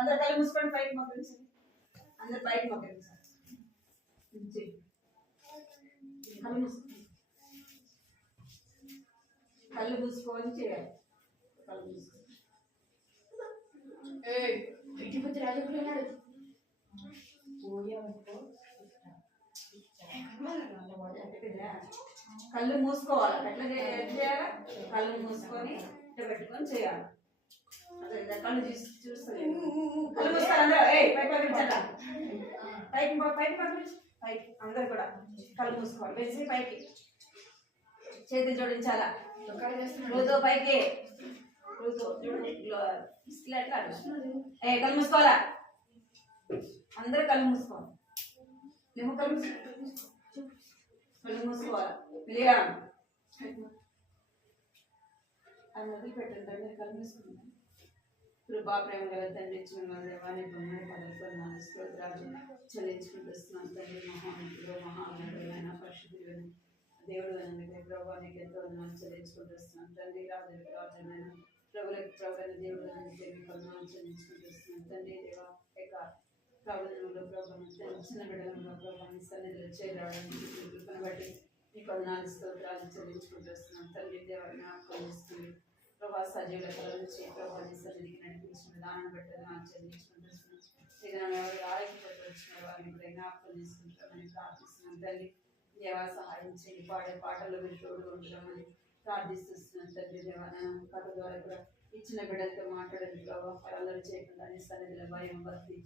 అందరు కళ్ళు మూసుకోండి, పైకి మొక్కరించండి. అందరు పైకి మొక్కరించాలి. కళ్ళు మూసుకోండి, కళ్ళు మూసుకొని చేయాలి. కళ్ళు మూసుకోండి. ఇంటికి రాజుకున్నాడు కళ్ళు మూసుకోవాలి. ఎట్లా చేయాలి? కళ్ళు మూసుకొని ఇట్లా పెట్టుకొని చేయాలి. అదే కళ్ళు చూస్తుంది. కళ్ళు మూసుకోవాలి. పైకి పంపించాల, పైకి పైకి పంపించి పైకి అందరు కూడా కళ్ళు మూసుకోవాలి. పెంచి పైకి చేతి జోడించాలా. రోజు పైకి రోజు ఎట్లా కళ్ళు మూసుకోవాలా. అందరు కళ్ళు మూసుకోవాలి. మేము కళ్ళు మూసుకోవాలా. మిలియా అది వదిలి పెట్టండి. మీరు కళ్ళు మూసుకుంటాం. కృపా ప్రేమ గల తండ్రి దేవాన్ని స్తోత్రాలు చెల్లించుకుంటూ వస్తున్నాం. తండ్రి మహామంతుడు మహామంతుడైన పరిశుద్ధుడైన దేవుడు అనే ప్రభావానికి ఎంతో వందనాలు చెల్లించుకుంటూ వస్తున్నాం. తండ్రి రాజులకు రాజులైన ప్రభులకు ప్రభుత్వ దేవుడు మీకు వందనాలు చెల్లించుకుంటూ వస్తున్నాం. తండ్రి దేవ యొక్క ప్రభుత్వంలో ప్రభావం చిన్న బిడ్డలంలో ప్రభావాన్ని సన్నిధిలో చేరావడానికి కృపను బట్టి మీకు వందనాలు స్తోత్రాలు చెల్లించుకుంటూ వస్తున్నాం. తండ్రి దేవ జ్ఞాపకం చేస్తుంది. ప్రభా సజీవుల కళ నుంచి ప్రభావాన్ని సన్నిధికి నడిపించిన దానం బట్టి నాకు చెల్లించుకుంటూ వస్తున్నాం. ఏదైనా ఎవరు ఆరోగ్యత వచ్చిన వారిని కూడా జ్ఞాపకం చేసుకుంటామని ప్రార్థిస్తున్నాం. తల్లి దేవా సహాయం చేయండి. పాడే పాటలు మీరు తోడుగా ఉండమని ప్రార్థిస్తున్నాం. తండ్రి దేవా కథ ద్వారా కూడా ఇచ్చిన బిడ్డలతో మాట్లాడండి. ప్రభావ అల్లరి చేయకుండా సన్నిధిలో భయం భక్తి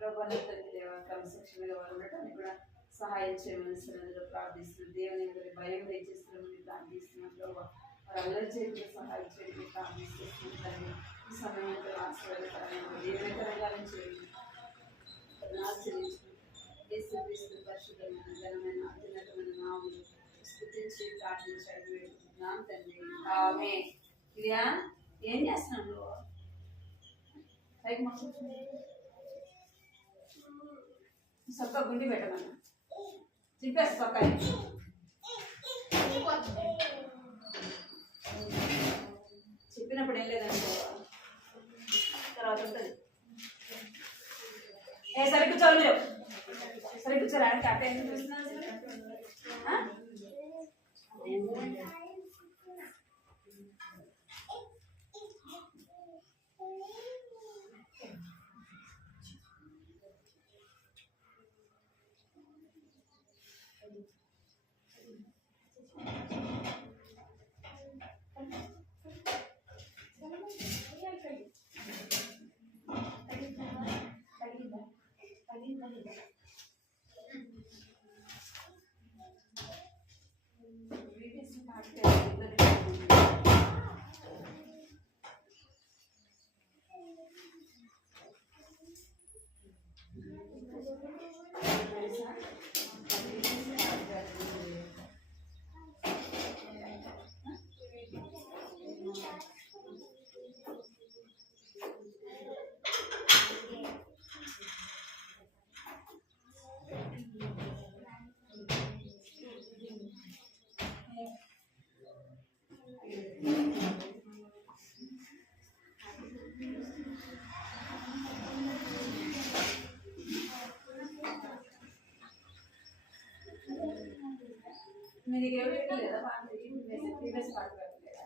ప్రభావం తండ్రి దేవ క్రమశిక్షణగా వారు ఉండటానికి కూడా సహాయం చేయమని సన్నిధిలో ప్రార్థిస్తున్నాం. దేవుని భయం దయచేస్తున్నామని ప్రార్థిస్తున్నాం. ప్రభావ వారు అల్లరి చేయకుండా సహాయం చేయమని ప్రార్థిస్తున్నాం. తండ్రి ఈ సమయంలో ఆశీర్వాదకరమైన దేవునికరంగా చేయండి. యేసుక్రీస్తు పరిశుద్ధమైన ఘనమైన అత్యున్నతమైన నామములో స్తుతించి ప్రార్థించాడు వేడుకుంటున్నాం తండ్రి. ఆమేన్. ఇదియా ఏం చేస్తున్నావు నువ్వు? పైకి మొక్క సొక్క గుండి పెట్టమన్నా చింపేసి పక్క చెప్పినప్పుడు ఏం లేదనుకో తర్వాత ఉంటుంది. సరే కూర్చోవాలి. మీరు సరే కూర్చోరానికి అట్ట ఎందుకు చూస్తున్నారు? మీరు ఎవరు లేదా ప్రీవియస్ పాట పెట్టలేదా?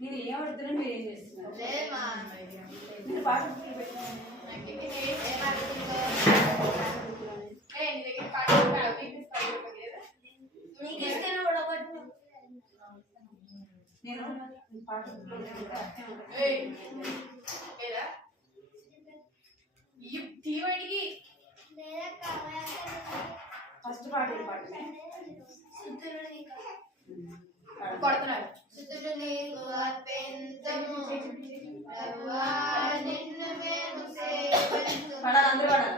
మీరు ఏం అడుగుతున్నా మీరు ఏం చేస్తున్నారు? మీరు పాట నేను పాట ఫస్ట్ పాట ఏ పాటనే కొడుతున్నారు. పడాలి అందరూ పడాలి.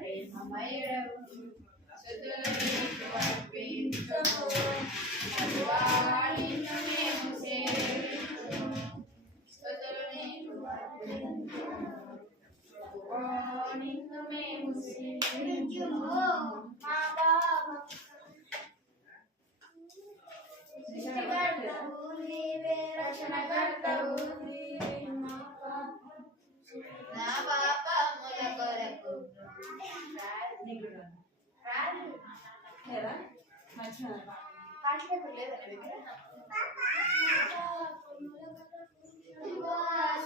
ప్రేమమయుడవు స్తుతులు నీకు అర్పింతుము ప్రభువా నిన్ను మేము సేవింతుము స్తుతులు నీకు అర్పింతుము ప్రభువా నిన్ను మేము సేవింతుము మా బాబా సృష్టికర్తవు నీవే రక్షణకర్తవు నీవే నా పాపముల కొరకు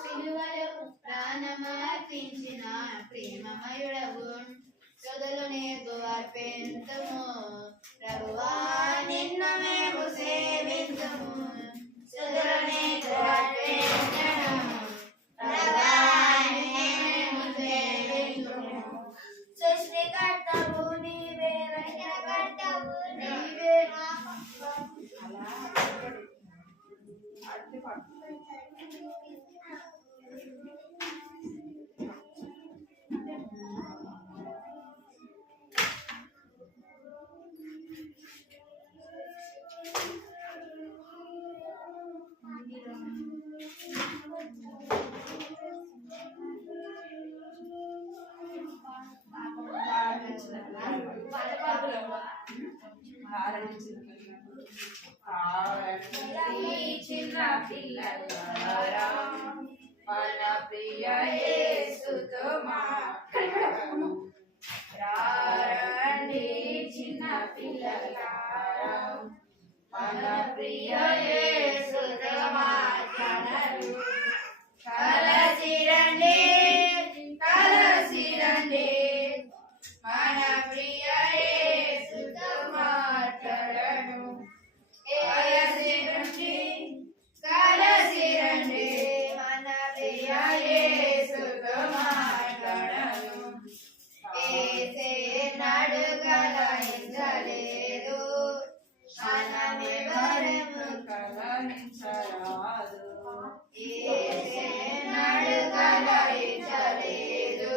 సిలువలో ప్రాణమర్పించిన ప్రేమమయుడవు స్తుతులు నీకు అర్పింతుము ప్రభువా నిన్ను మేము సేవింతుము స్తుతులు నీకు అర్పింతుము ప్రభువా నిన్ను మేము సేవింతుము సృష్టికర్తవు నీవే రక్షణకర్తవు నీవే చిన్న పిల్లలారా మన ప్రియ యేసుతో మాట్లాడము రండి చిన్న పిల్లలారా మన ప్రియ యేసుతో మాట్లాడరు కలసి రండి మన ప్రియ యేసుతో మాట్లాడను కలసి రండి మన ప్రియ యేసుతో మాట్లాడను ఏసే నడుగలయించలేదు మనమెవరము కలనించరాదు ఏసే నడుగలయించలేదు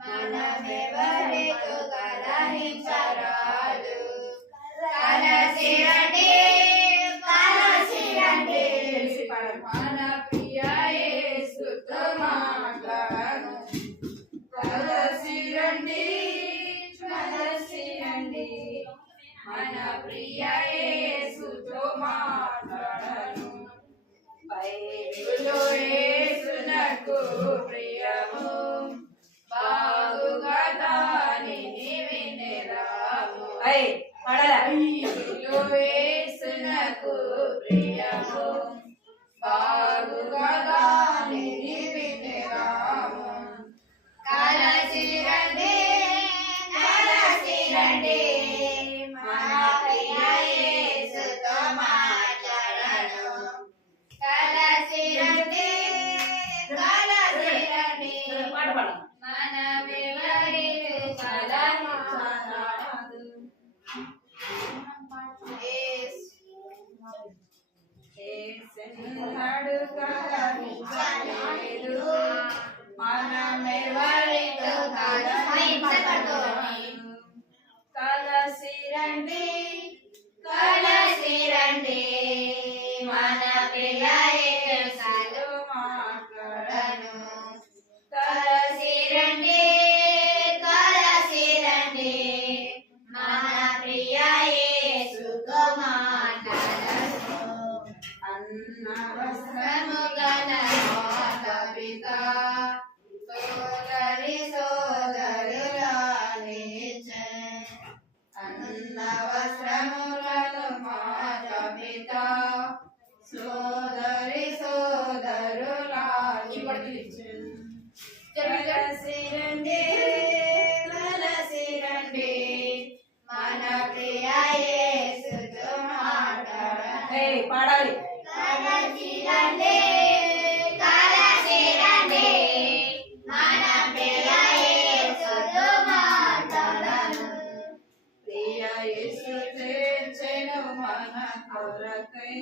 మనమెవరితో కలహించరాదు కలసి రండి మన ప్రియ యేసుతో మాట్లాడను కలసి రండి మన ప్రియ యేసుతో మాట్లాడను బైబిలు యేసునకు ప్రియము బాగుగా దానిని వినెదాము బైబిలు యేసునకు ప్రియము బాగుగా దానిని వినెదాము కలసి రండి మన ప్రియ యేసుతో మాట్లాడను కలసి రండి మనమెవరితో కలహించరాదు కలహించలేదు మనమెవరితో కలహించరాదు కలసి రండి మన ప్రియ యేసుతో మాట్లాడను కలసి రండి మన ప్రియ యేసుతో మాట్లాడను అన్న వస్త్రము గల పిత సోదరులాలిచే అన్న వస్త్రములను మాత సోదరులాలిచే కలసి రండి మన ప్రియ యేసుతో మాట్లాడను పాడాలి కలసి రండి మన ప్రియ యేసుతో మాట్లాడను ప్రియ యేసు చేర్చెను మన కొరకై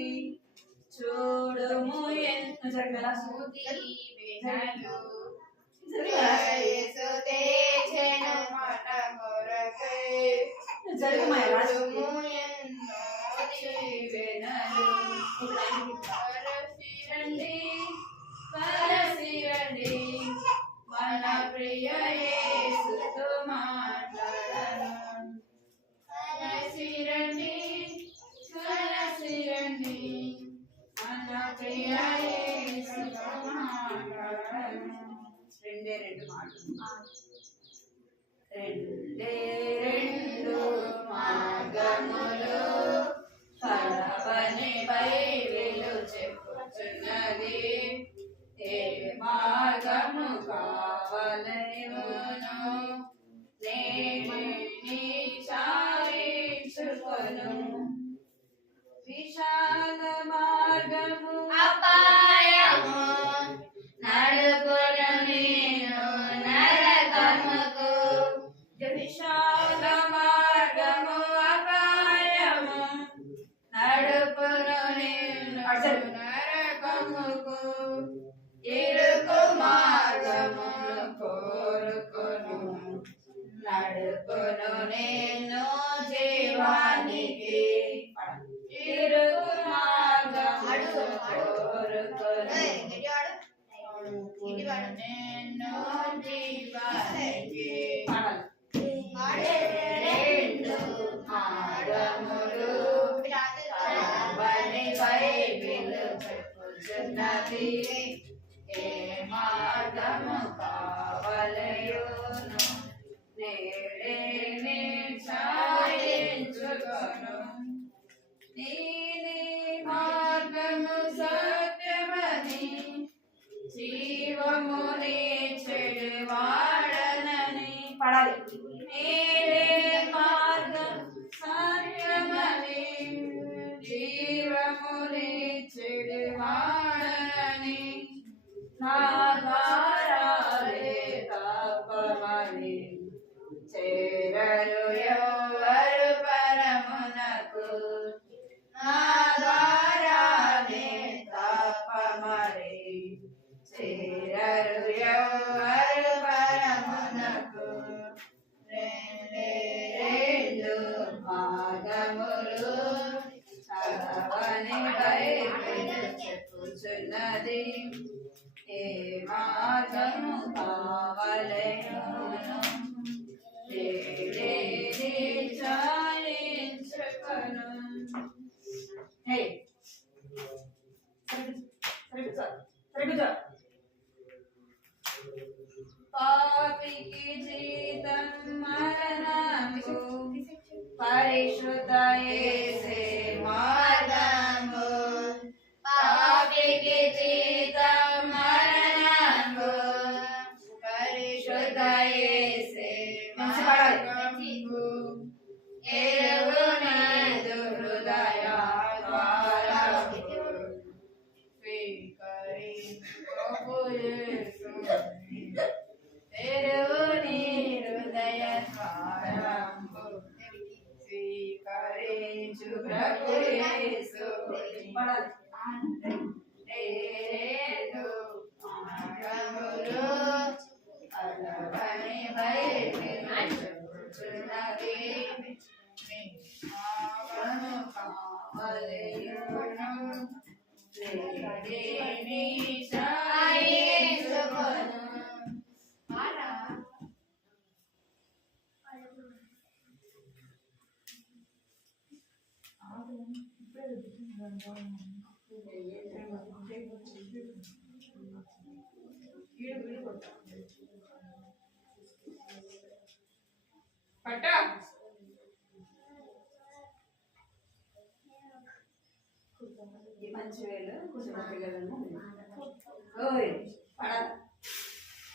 చూడుము ఎంత జగల సూతి వేదను యేసు చేర్చెను జరుగుమాయ రాజు ఎన్నో జీవెనలు పరసిరండి పరసిరండి మన ప్రియ యేసుతో మాట్లాడను పరసిరండి పరసిరండి మన ప్రియ యేసుతో మాట్లాడను రెండే రెండు మాటలు రెండే రెండు మార్గములు కలవని బైబిలు చెప్పుచున్నది ఏ మార్గము కావలయును నేను నిశ్చయించుకొను విశాల మార్గము అపాయము నడుపును నేను నరకముకు విశాల మార్గము అపాయము నడుపును నేను నరకముకు ఇరుకు మార్గమును కోరుకొను నడుపును నేను జీవానికి ఇరుకు మార్గమును కోరుకొను నేను జీవానికి రెండు మార్గములు కలవని బైబిలు చెప్పుచున్నది ఏ మార్గము కావలయును నేడే నిశ్చయించుకొను నీది మార్గము సత్యమని జీవముని చెడువాడనని పడాలి నీదే మార్గం సత్యమని జీవముని చెడువాడనని నా ద్వారాలే తప్పమని చేరరు ఎవరు పరమునకు నా ద్వారాలే తప్పమని చేరరు ఎవరు పరమునకు రెండే రెండు మార్గములు చదవని బైబిలు చెప్పుచున్నది ఏ మార్గము కావలయును నేడే నిశ్చయించుకొను హే సరిగ్గా పాపికి జీతం మరణము పరిశుద్ధ యేసే మార్గము పాపికి జీతం మరణము పరిశుద్ధ యేసే మార్గము ఎరుగని హృదయ ద్వారము తెరువుని హృదయ ద్వారము స్వీకరించు ప్రభు యేసు రెండు మార్గములు కలవని బైబిలు చెప్పుచున్నది మార్గము కావలయును నేడే నిశ్చయించుకొను పట్ట ఈ మంచి వేలు చిన్న పిల్లలను ఓయ్ పాడాలి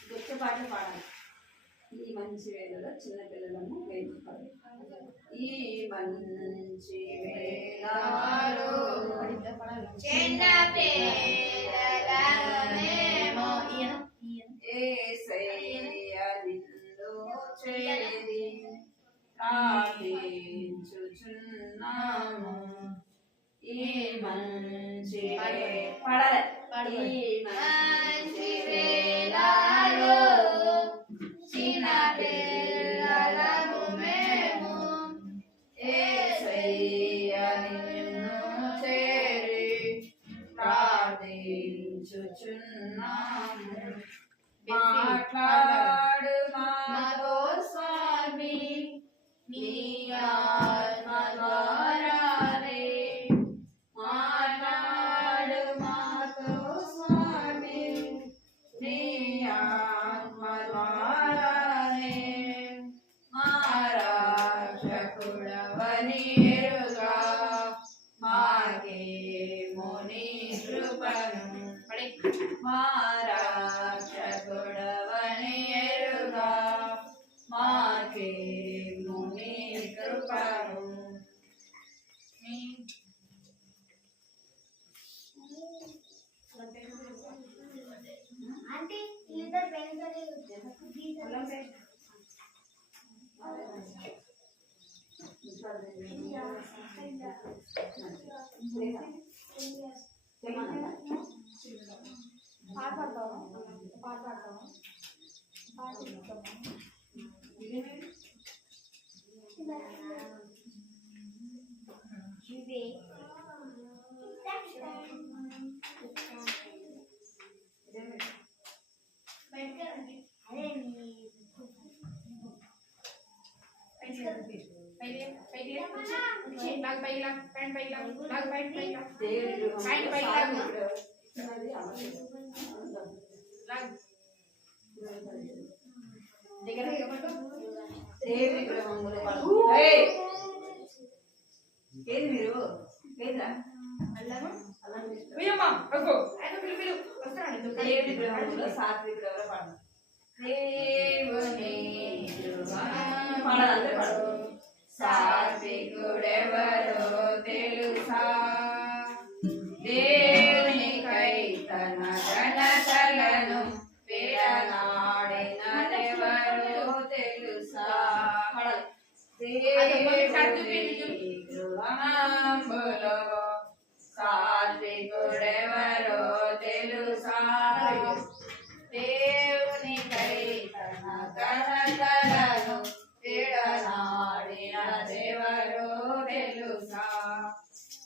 గుర్తు పాట పాడాలి ఈ మంచి వేలలో చిన్న పిల్లలను వేయించాలి ఈ మంచి వేళలో చిన్న పిల్లలనేమో యేసయ్య నిన్ను చేరి ప్రార్థించుచున్నాము ఈ మంచి పాడాలి ఈ మంచి వేళలో చిన్న పిల్లలము మేము మాకేము నీ కృపను ఆంటీ ఇద్దరు పెన్సిల్ దేవుని విగ్రహములు ఏది మీరు లేదా దేవుని విగ్రహములో సాత్వికుడు ఎవరో పాడు దేవుని పాడాలంటే పాడు సాత్వికుడెవరో తెలుసా దేవునికై తన ఘనతలను విడనాడినదెవరో తెలుసా దేవునిలో సాత్వికుడెవరో తెలుసా దేవునికై తన ఘనతలను విడనాడినదెవరో తెలుసా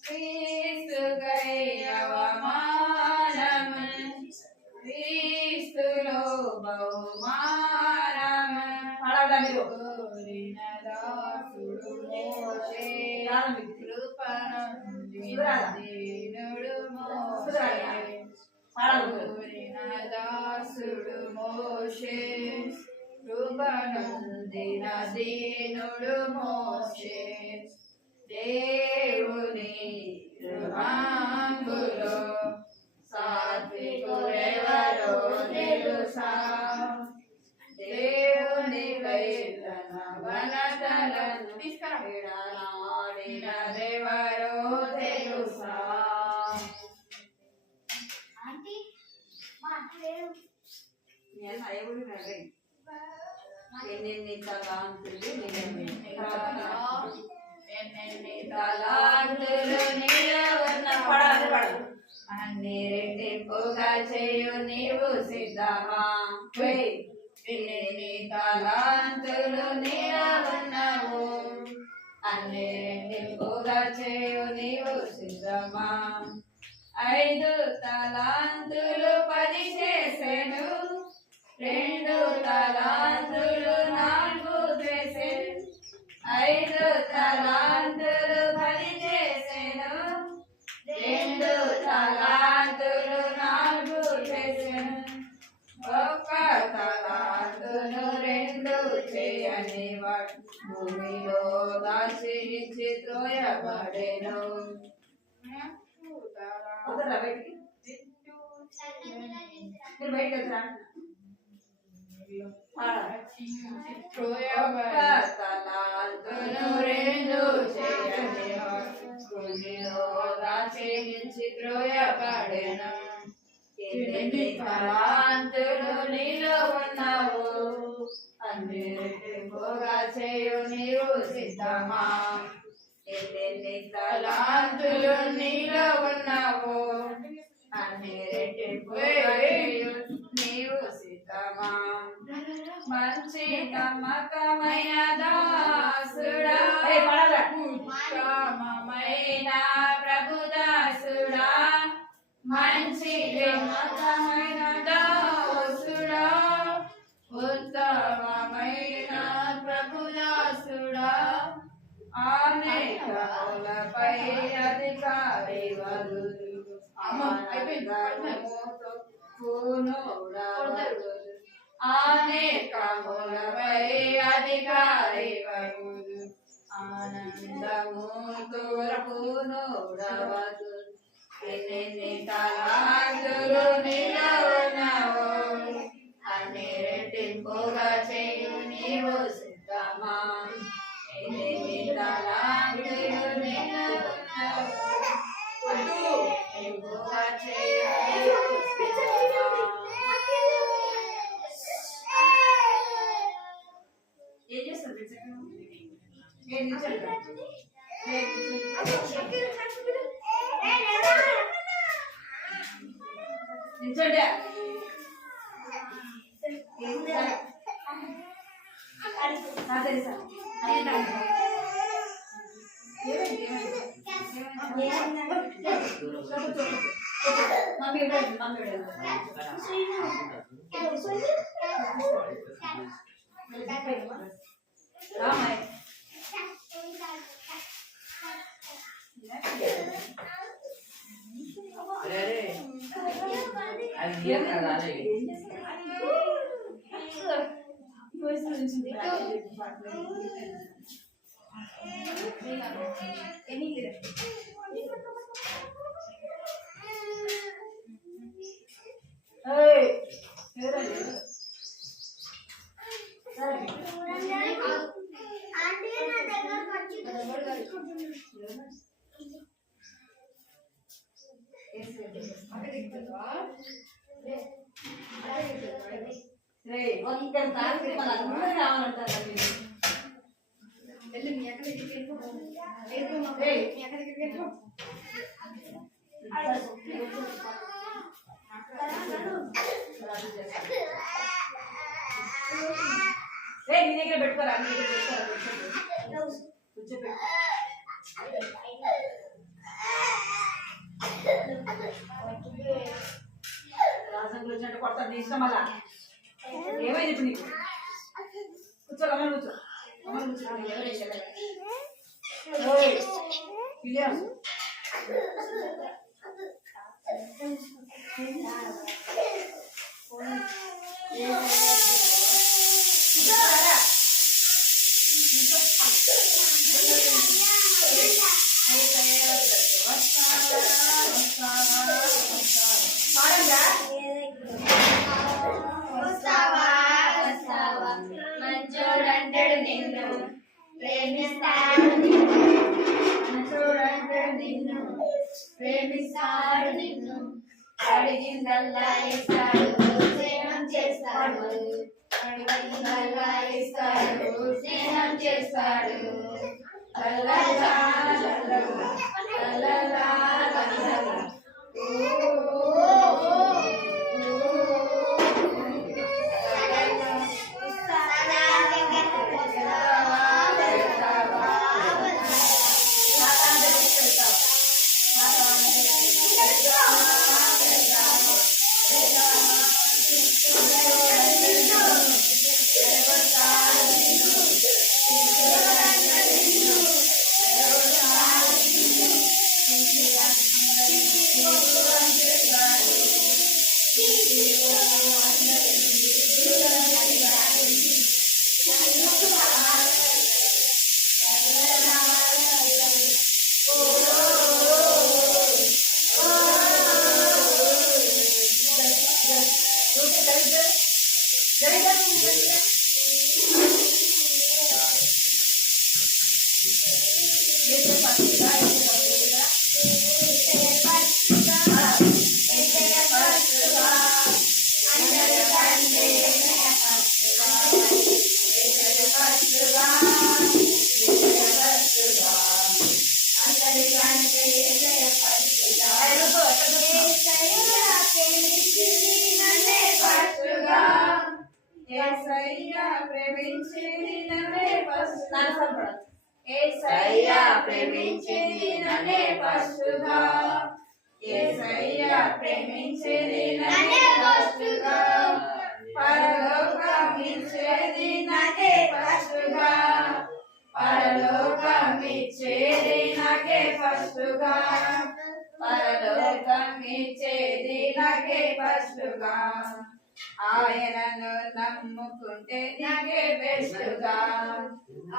క్రీస్తుకై అవమానము క్రీస్తులో బహుమానము కోరినదాసుడు మోషే కృపణుడు మోషే కోరినదాసుడు మోషే కృపణుందిన దీనుడు మోషే దేవుని గృహాంబులో సాత్వికుడెవరో తెలుసా దేవునికై తన ఘనతలను విడనాడినదెవరో తెలుసా ఎన్నెన్ని తలాంతులు అన్ని రెట్టింపుగా చేయు నీవు సిద్ధమా ఎన్ని తలాంతులు నీవున్నావు అన్ని రెట్టింపుగా చేయు నీవు సిద్ధమా 5 తలాంతులు 10 చేసెను 2 తలాంతులు 4 చేసెను 5 తలాంతులు 10 చేసెను 2 తలాంతులు 4 చేసెను 1 తలాంతును 2 చేయని వాడు భూమిలో దాచి త్రోయబడెను బయటికి మీరు బయటకు వచ్చరా తలాంతును 2 చేయని భూమిలో దాచి త్రోయబడెను ఎన్ని తలాంతులు నీలో ఉన్నావు అన్ని రెట్టింపుగా చేయు నీవు సిద్ధమా ఎన్ని తలాంతులు నీలో ఉన్నావు అన్ని రెట్టింపుగా చేయు నీవు సిద్ధమా మంచి నమ్మకమైన దాసుడా ఉత్తమమైన ప్రభుదాసుడా మంచి నమ్మకమైన దాసుడా ఉత్తమమైన ప్రభుదాసుడా అనేకములపై అధికారి వరుడు అనేకములపై అధికారి వరుడు ఆనందము తోరపునోడవదు ఎన్ని తలాంతులు నీలో ఉన్నావు అన్ని రెట్టింపుగా చేయు నీవు సిద్ధమా ఏం చేస్తారు నిల్చోండి తెలుసా మమ్మీ రామాయ్ ఇక్కడ తాగితే మన అందరూ రావాలంటారు నీ దగ్గర పెట్టుకోరా నీ దగ్గర పెట్టుకోరా కూర్చోబెట్టు రాజంగులు వచ్చినట్టు కొడతాడు నీ ఇష్టం అలా ఏమైంది ఇప్పుడు నీకు కూర్చో అమ్మని కూర్చో అమ్మని కూర్చో విలియమ్స్ మంచోడంటాడు నిన్ను ప్రేమిస్తాడు నిన్ను ప్రేమిస్తాడు నిన్ను అడిగిందల్లా ఇస్తాడు స్నేహం చేస్తాడు అడిగిందల్లా ఇస్తాడు స్నేహం చేస్తాడు లల్లలా లల్లలా లల్లలా లల్లలా యేసయ్యా ప్రేమించింది నన్నే ఫస్టుగా యేసయ్యా ప్రేమించింది నన్నే ఫస్టుగా పరలోకం ఇచ్చేది నాకే ఫస్టుగా పరలోకం ఇచ్చేది నాకే ఫస్టుగా పరలోకం ఇచ్చేది నాకే ఫస్టుగా ఆయనను నమ్ముకుంటే నీకే బెస్టుగా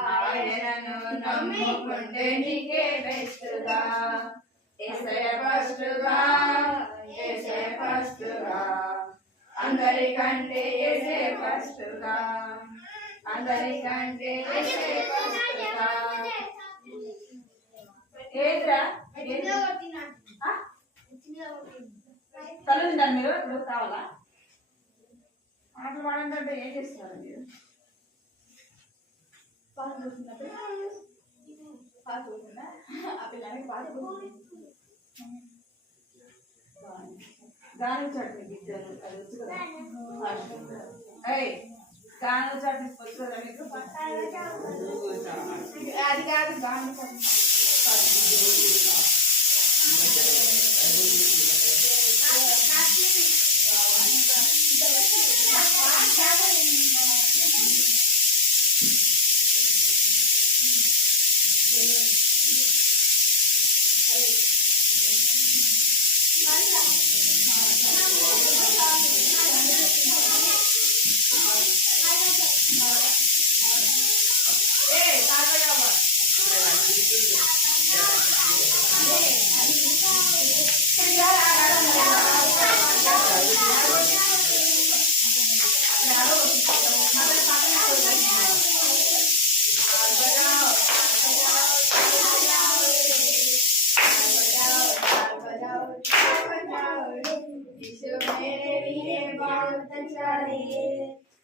ఆయనను నమ్ముకుంటే నీకే బెస్టుగా యేసయ్య ఫస్టుగా యేసయ్య ఫస్టుగా అందరికంటే యేసయ్య ఫస్టుగా అందరికంటే ఏంద్రా తల్లి తింటారు మీరు ఇప్పుడు కావాలా ఆటలు వాడంటే ఏం చేస్తున్నారు మీరు గాను చట్నీ గిద్దరు అది వచ్చు కదా గాను చట్నీ వచ్చు కదా మీకు అది కాదు గాను చట్నీ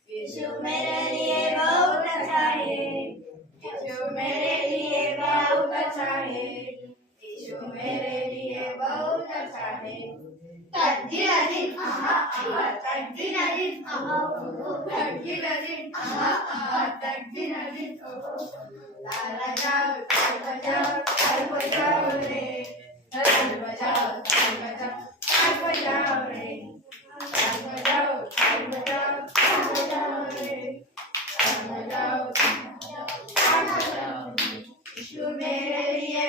यीशु मेरे लिए बहुत अच्छा है यीशु मेरे लिए बहुत अच्छा है यीशु मेरे लिए बहुत अच्छा है तकदीर आहा आहा तकदीर आहा तकदीर आहा आहा तकदीर तारा जाओ तार बजाओ रे तार बजाओ रे यीशु मेरे लिए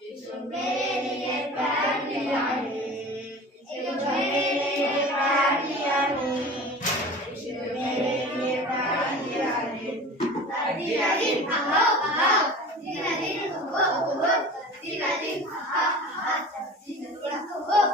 यीशु मेरे लिए प्यार दिया है यीशु मेरे लिए प्यार दिया है यीशु मेरे लिए प्यार दिया है दिन आहा आहा दिन हो दिन आहा आहा दिन हो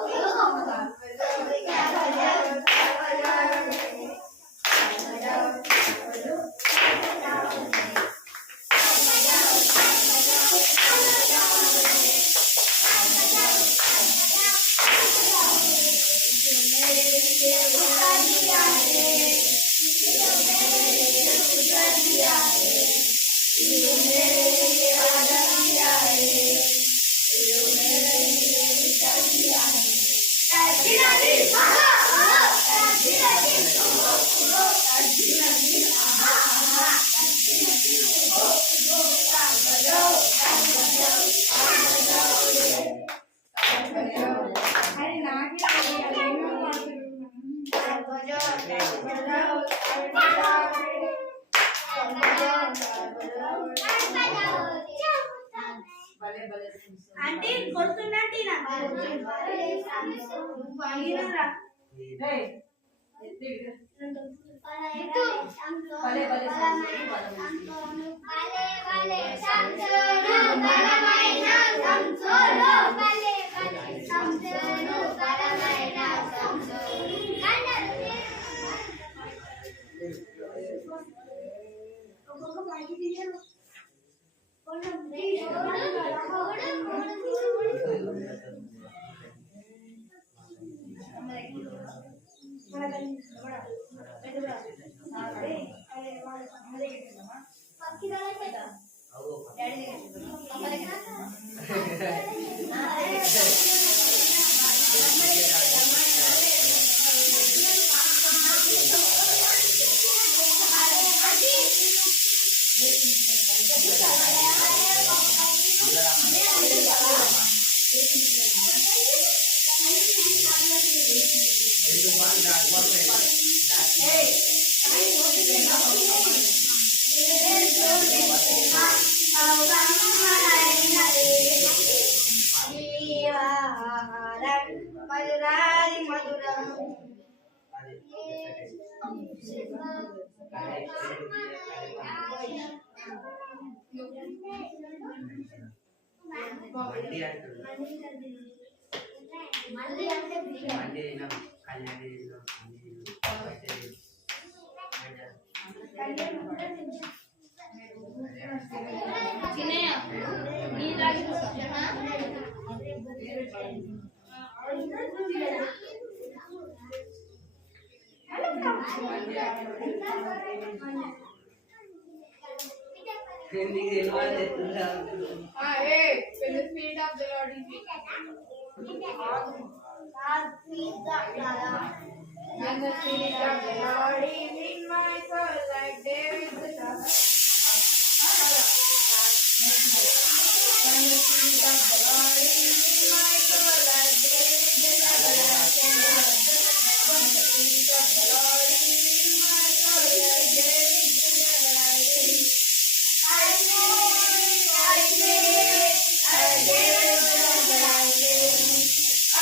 आंटी కొడుతున్నట్టి నా వాగినరా ఏయ్ భలే భలే సంసోను బలమైన సంసోను భలే భలే సంసోను బలమైన సంసోను ఒక్కొక్క మైకి తీయరు మధురాది మధురం మళ్ళీ అంటే When the speed of the Lord is when the spirit of the Lord is in my soul, like David the shepherd. When the spirit of the Lord is in my soul, like David the shepherd. When the spirit of the Lord is in my soul, like David the shepherd. I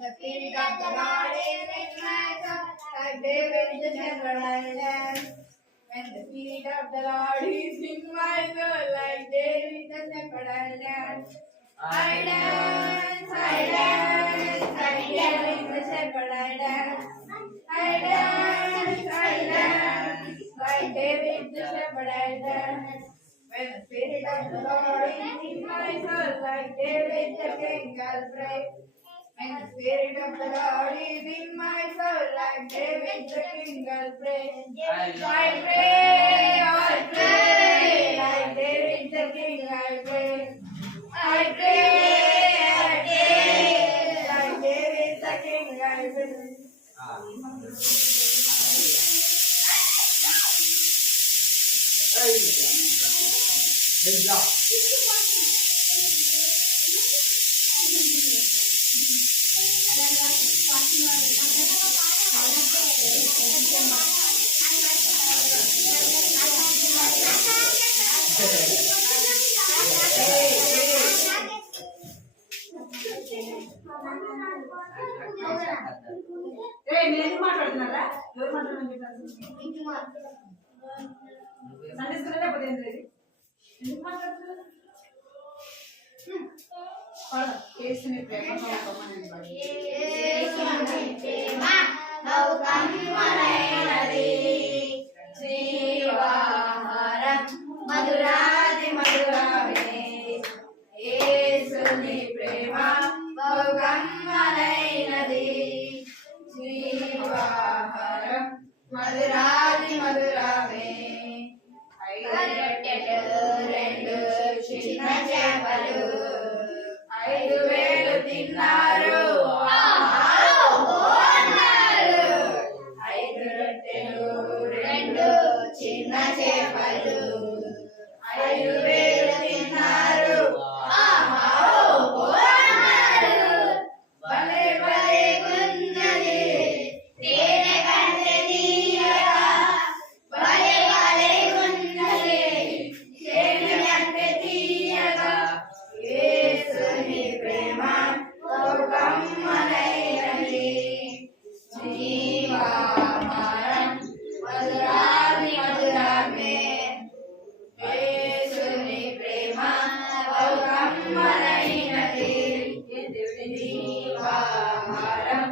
the spirit of the Lord is in my soul, like David the shepherd I dance. When the spirit of the Lord is in my soul, like David the shepherd I dance. I dance, like David the shepherd I dance. I dance, like David the shepherd I dance. When the spirit of the Lord is in my soul, like David the king I'll pray. When the spirit of the Lord is in my soul, like David the king I'll pray. I pray, like David the king I'll pray. I pray, like David the king I'll pray. నేను మాట్లాడుతున్నారా ఎవరు మాట్లాడుతున్నారు Sunday school లేకపోతే ఎందుకు మాట్లాడుతున్నారు యేసుని ప్రేమ జీవాహారం మధురాది మధురామే యేసుని ప్రేమ బహు కమ్మనైనది జీవాహారం మధురాది మధురామే 5 రొట్టెలు 2 చిన్న చేపలు 5,000 తిన్నారు 5 రొట్టెలు 2 చిన్న చేపలు 5,000 తిన్నారు భలే భలే గున్నది తేనె కంటే తీయగా భలే భలే గున్నది తేనె కంటే తీయగా యేసుని ప్రేమ బహు కమ్మనైనది జీవాహారం మధురాది మధురామే యేసుని ప్రేమ బహు కమ్మనైనది జీవాహారం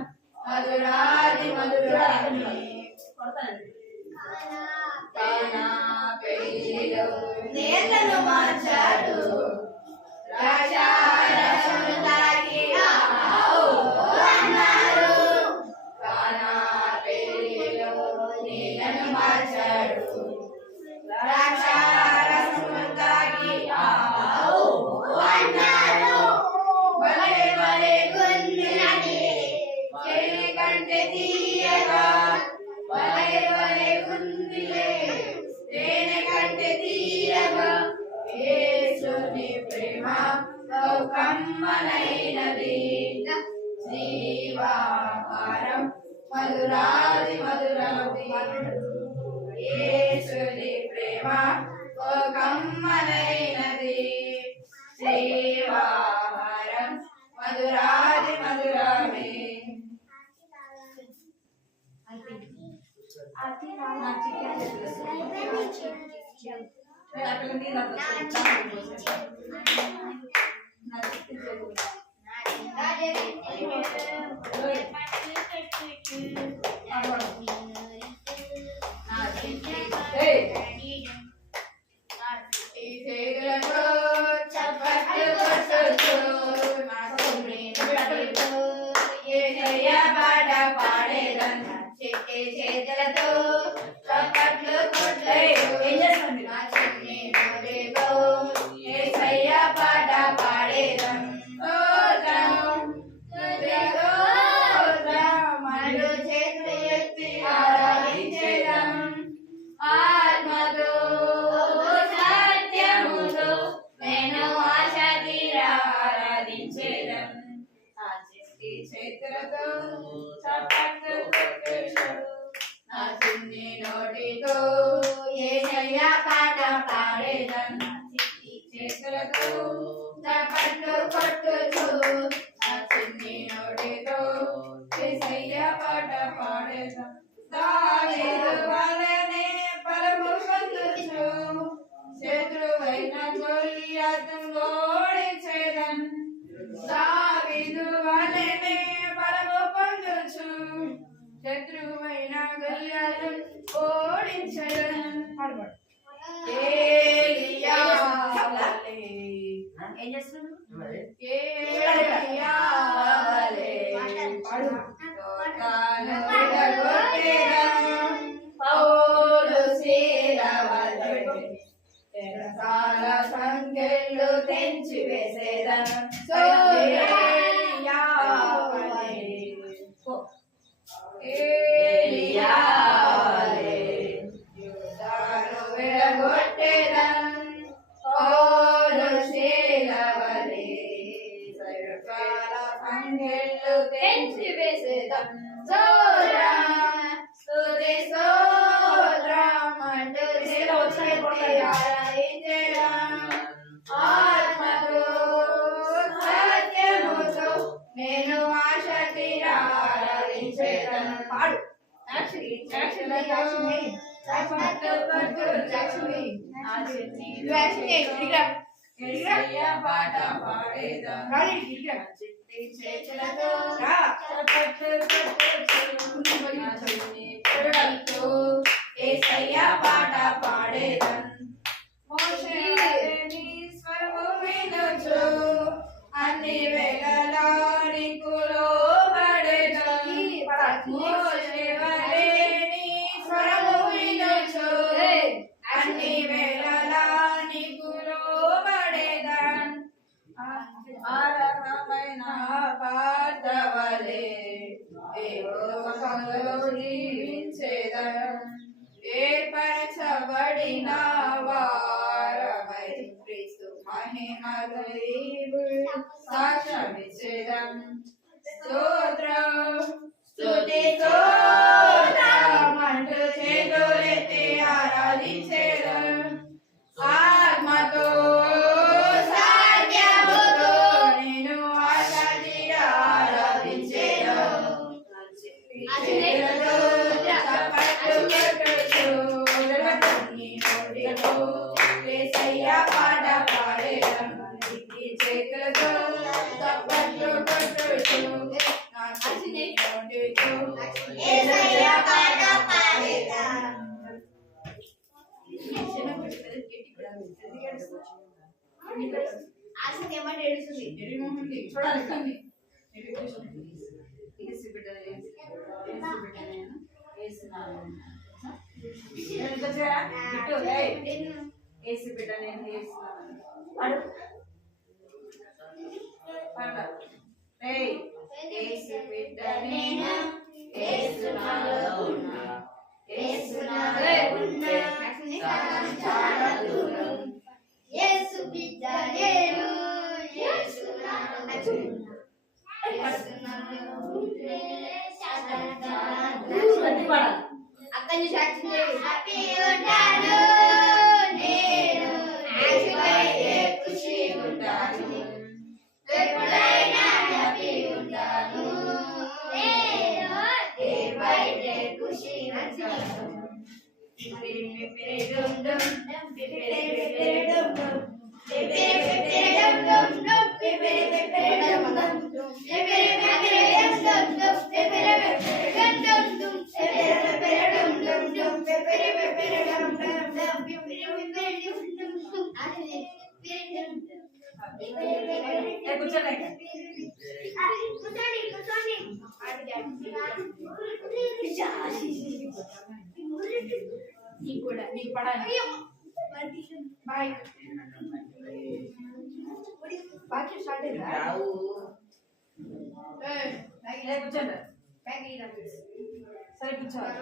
మధురాది మధురామే కానా పెళ్లిలో నేతను మార్చాడు ద్రాక్షారసము తాగి అన్నారు కానా పెళ్లిలో నేతను మార్చాడు ద్రాక్షారసము తాగి అన్నారు భలే భలే గున్నది తేనె కంటే తీయగా భలే భలే గుందిలే తేనె కంటే తీయగా యేసుని ప్రేమ బహు కమ్మనైనది జీవాహారం మధురాది మధురాది యేసుని ప్రేమ బహు కమ్మనైనది జీవాహారం మధురాది మధురామే నా చేతులతో చప్పట్లు కొట్టుచు నా చిన్ని నోటితో యేసయ్య పాట పాడేదన్ చేతులతో చప్పట్లు కొట్టుచు నా చిన్ని నోటితో యేసయ్య పాట పాడేదన్ దావీదు వలెనే పరము పొందుచు శత్రువైన గొల్లియాతును ఓడించెదన్ దావీదు వలెనే పరము పొందుచు శత్రువైన గొల్లియాతును ఓడించెదన్ ఏలియా వలె ఏం చేస్తున్నాడు ఏలియా వలె తోటను విడగొట్టెదన్ పౌలు శీల వలె చెరసాల సంకెళ్ళు తెంచి వేసేదన్ ఏలియా వలె ఏలియా వలె యూదాను విడగొట్టెదన్ పౌలు శీల వలె చెరసాల సంకెళ్ళు తెంచి వేసేదన్ స్తుతి స్తోత్రమంటూ చేతులెత్తి ఆరాధించెదన్ ఆత్మతో సత్యముతో నేను ఆశక్తి ఆరాధించెదన్ పాడు పాట పాడేదన్ చేతులతో యేసయ్య పాట పాడేదన్ మోషే నీ స్వరము వినుచు అన్ని వేళలా నీకు లోబడెదన్ మోషే వలె నీ స్వరము వినుచు అన్ని వేళలా నీకు లోబడెదన్ ఆరాధమైన పాటవలే యెహోవాలో జీవించెదన్ ఏర్పరచబడిన వారమై క్రీస్తు మహిమలో సాక్ష్యమిచ్చెదన్ స్తోత్రం స్తుతి స్తోత్రమంటూ చేతులెత్తి ఆరాధించెదన్ ఆత్మతో సత్యముతో నేను ఆశక్తిగా ఆరాధించెదన్ చేతులతో చప్పట్లు కొట్టుచు నీ నోటితో యేసయ్య పాట పాడేదన్ చేతులతో చప్పట్లు కొట్టుచు నా చిన్ని నోటితో యేసయ్య పాట పాడేదన్ చూడాలి ఏసి బిడ్డ నేను వేస్తున్నాను ఏసి బిడ్డ నేను వేస్తున్నాను చాలా దూరం యేసు బిడ్డ నేను యేసు అక్కడి సాక్షి హ్యాపీ ఉంటాను నేను హ్యాపీ ఖుషి ఉంటాను ఎప్పుడైనా హ్యాపీ ఉంటాను నేను దేవైతే ఖుషి ఉంటాను నీకు పడాలి బాయ్ బాకీ స్టార్ట్ అయిందా కూర్చోండి సరే కూర్చోవాలి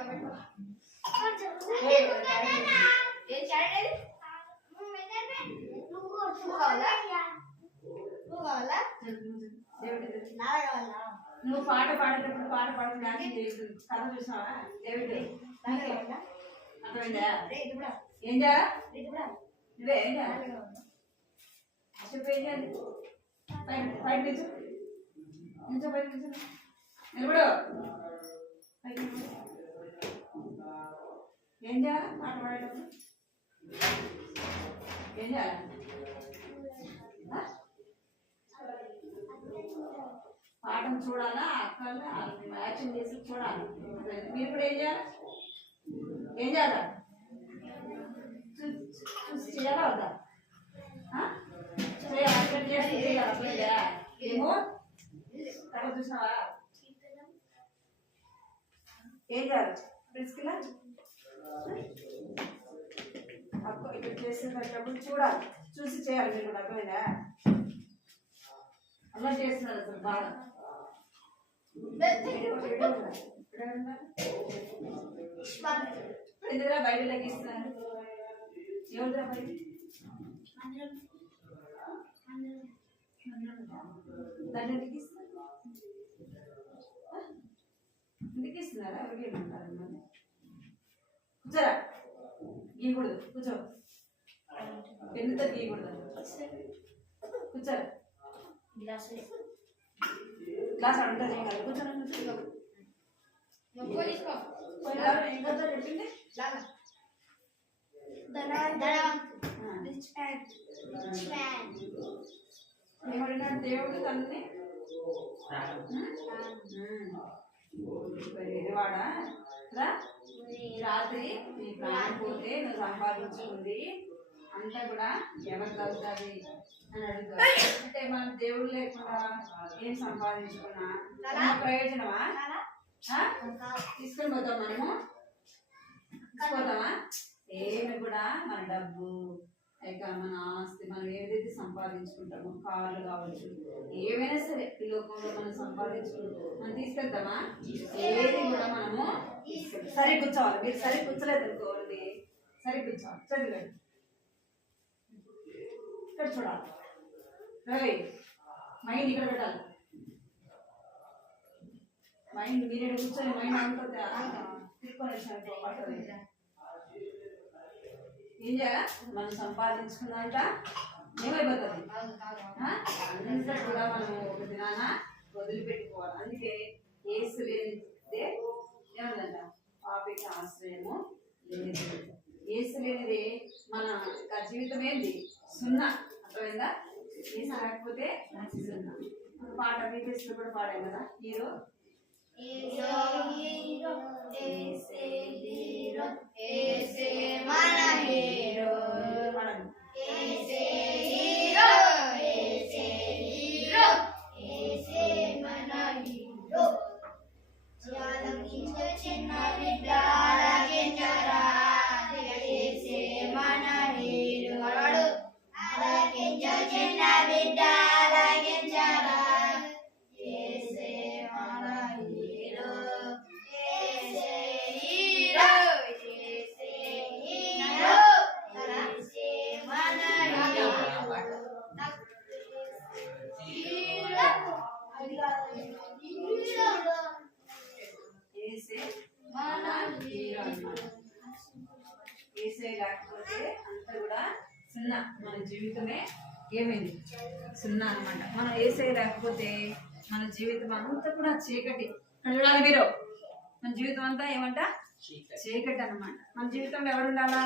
దేవుడి నువ్వు పాట పాడేటప్పుడు పాట పాడుతూ డాన్స్ చేస్తుంది కథ చూసినావా డేవిడ్ అర్థమైందా ఏం చేయాలా నువ్వే ఏం చేయాలి చెప్పు ఏం చేయాలి బయట నిల్చో నిల్చో బయట నిల్చో నిలబడు బయట ఏం చేయాలి పాట పాడేటప్పుడు ఏం చేయాలి పాఠం చూడాలా అక్కలు యాక్షన్ చేసి చూడాలి మీరు కూడా ఏం చేయాలి ఏం చేయాలా చూసి చేయాలా వద్దా చేయాలి ఏమో తర్వాత చూసినావా ఏం చేయాలి ప్రిన్సిపల్ అప్పుడు ఇక్కడ చేసేటప్పుడు చూడాలి చూసి చేయాలి మీరు కూడా అర్థమైందా అలా చేస్తున్నారు అసలు బాగా ఎందుకురా బయట లెక్కిస్తున్నారు ఎవరురా బయట దాన్ని ఎందుకు ఇస్తున్నారా ఎవరికి ఏమంటారు కూర్చోరా గీయకూడదు కూర్చో ఎందుతో గీయకూడదు కూర్చోరా గ్లాస్ అంతా చేయాలి కూర్చోండి చెప్పింది ఏమడినాడు దేవుడు తనని వాడా రాత్రి నీ ప్రాణం పోతే నువ్వు సంపాదించుకుంది అంతా కూడా ఎవరికి అవుతుంది అని అడుగుతారు అంటే మనం దేవుడు లేకుండా ఏం సంపాదించుకున్నా ప్రయోజనమా తీసుకొని పోతాం మనము తీసుకుపోతామా ఏమి కూడా మన డబ్బు ఇక మన ఆస్తి మనం ఏదైతే సంపాదించుకుంటామో కార్లు కావచ్చు ఏమైనా సరే ఈ లోకంలో మనం సంపాదించుకుంటాం మనం తీసుకెళ్తామా ఏది కూడా మనము సరే కూర్చోవాలి మీరు సరే కూర్చోలేదు అనుకోండి సరే కూర్చోవాలి చదివండి ఇక్కడ చూడాలి రవి మైండ్ ఇక్కడ పెట్టాలి మైండ్ మీరు కూర్చొని మైండ్ అనుకుంటే తీసుకొని వచ్చాను పట్టదు ఏం చేయాలి మనం సంపాదించుకున్నాక ఏమైపోతుంది అంతా కూడా మనము ఒక దినాన వదిలిపెట్టుకోవాలి అందుకే ఏసు లేనిదే ఏమందంట పాపికి ఆశ్రయము లేదు ఏసు లేనిదే మన జీవితం ఏంటి సున్నా అర్థమైందా ఏసు లేకపోతే సున్నా పాట బీపీఎస్ కూడా పాడాం కదా హీరో లేకపోతే అంతా కూడా సున్నా మన జీవితమే ఏమైంది సున్నా అనమాట మనం ఏసై లేకపోతే మన జీవితం అంతా కూడా చీకటి చూడాలి మీరు మన జీవితం అంతా ఏమంట చీకటి అనమాట మన జీవితంలో ఎవరు ఉండాలా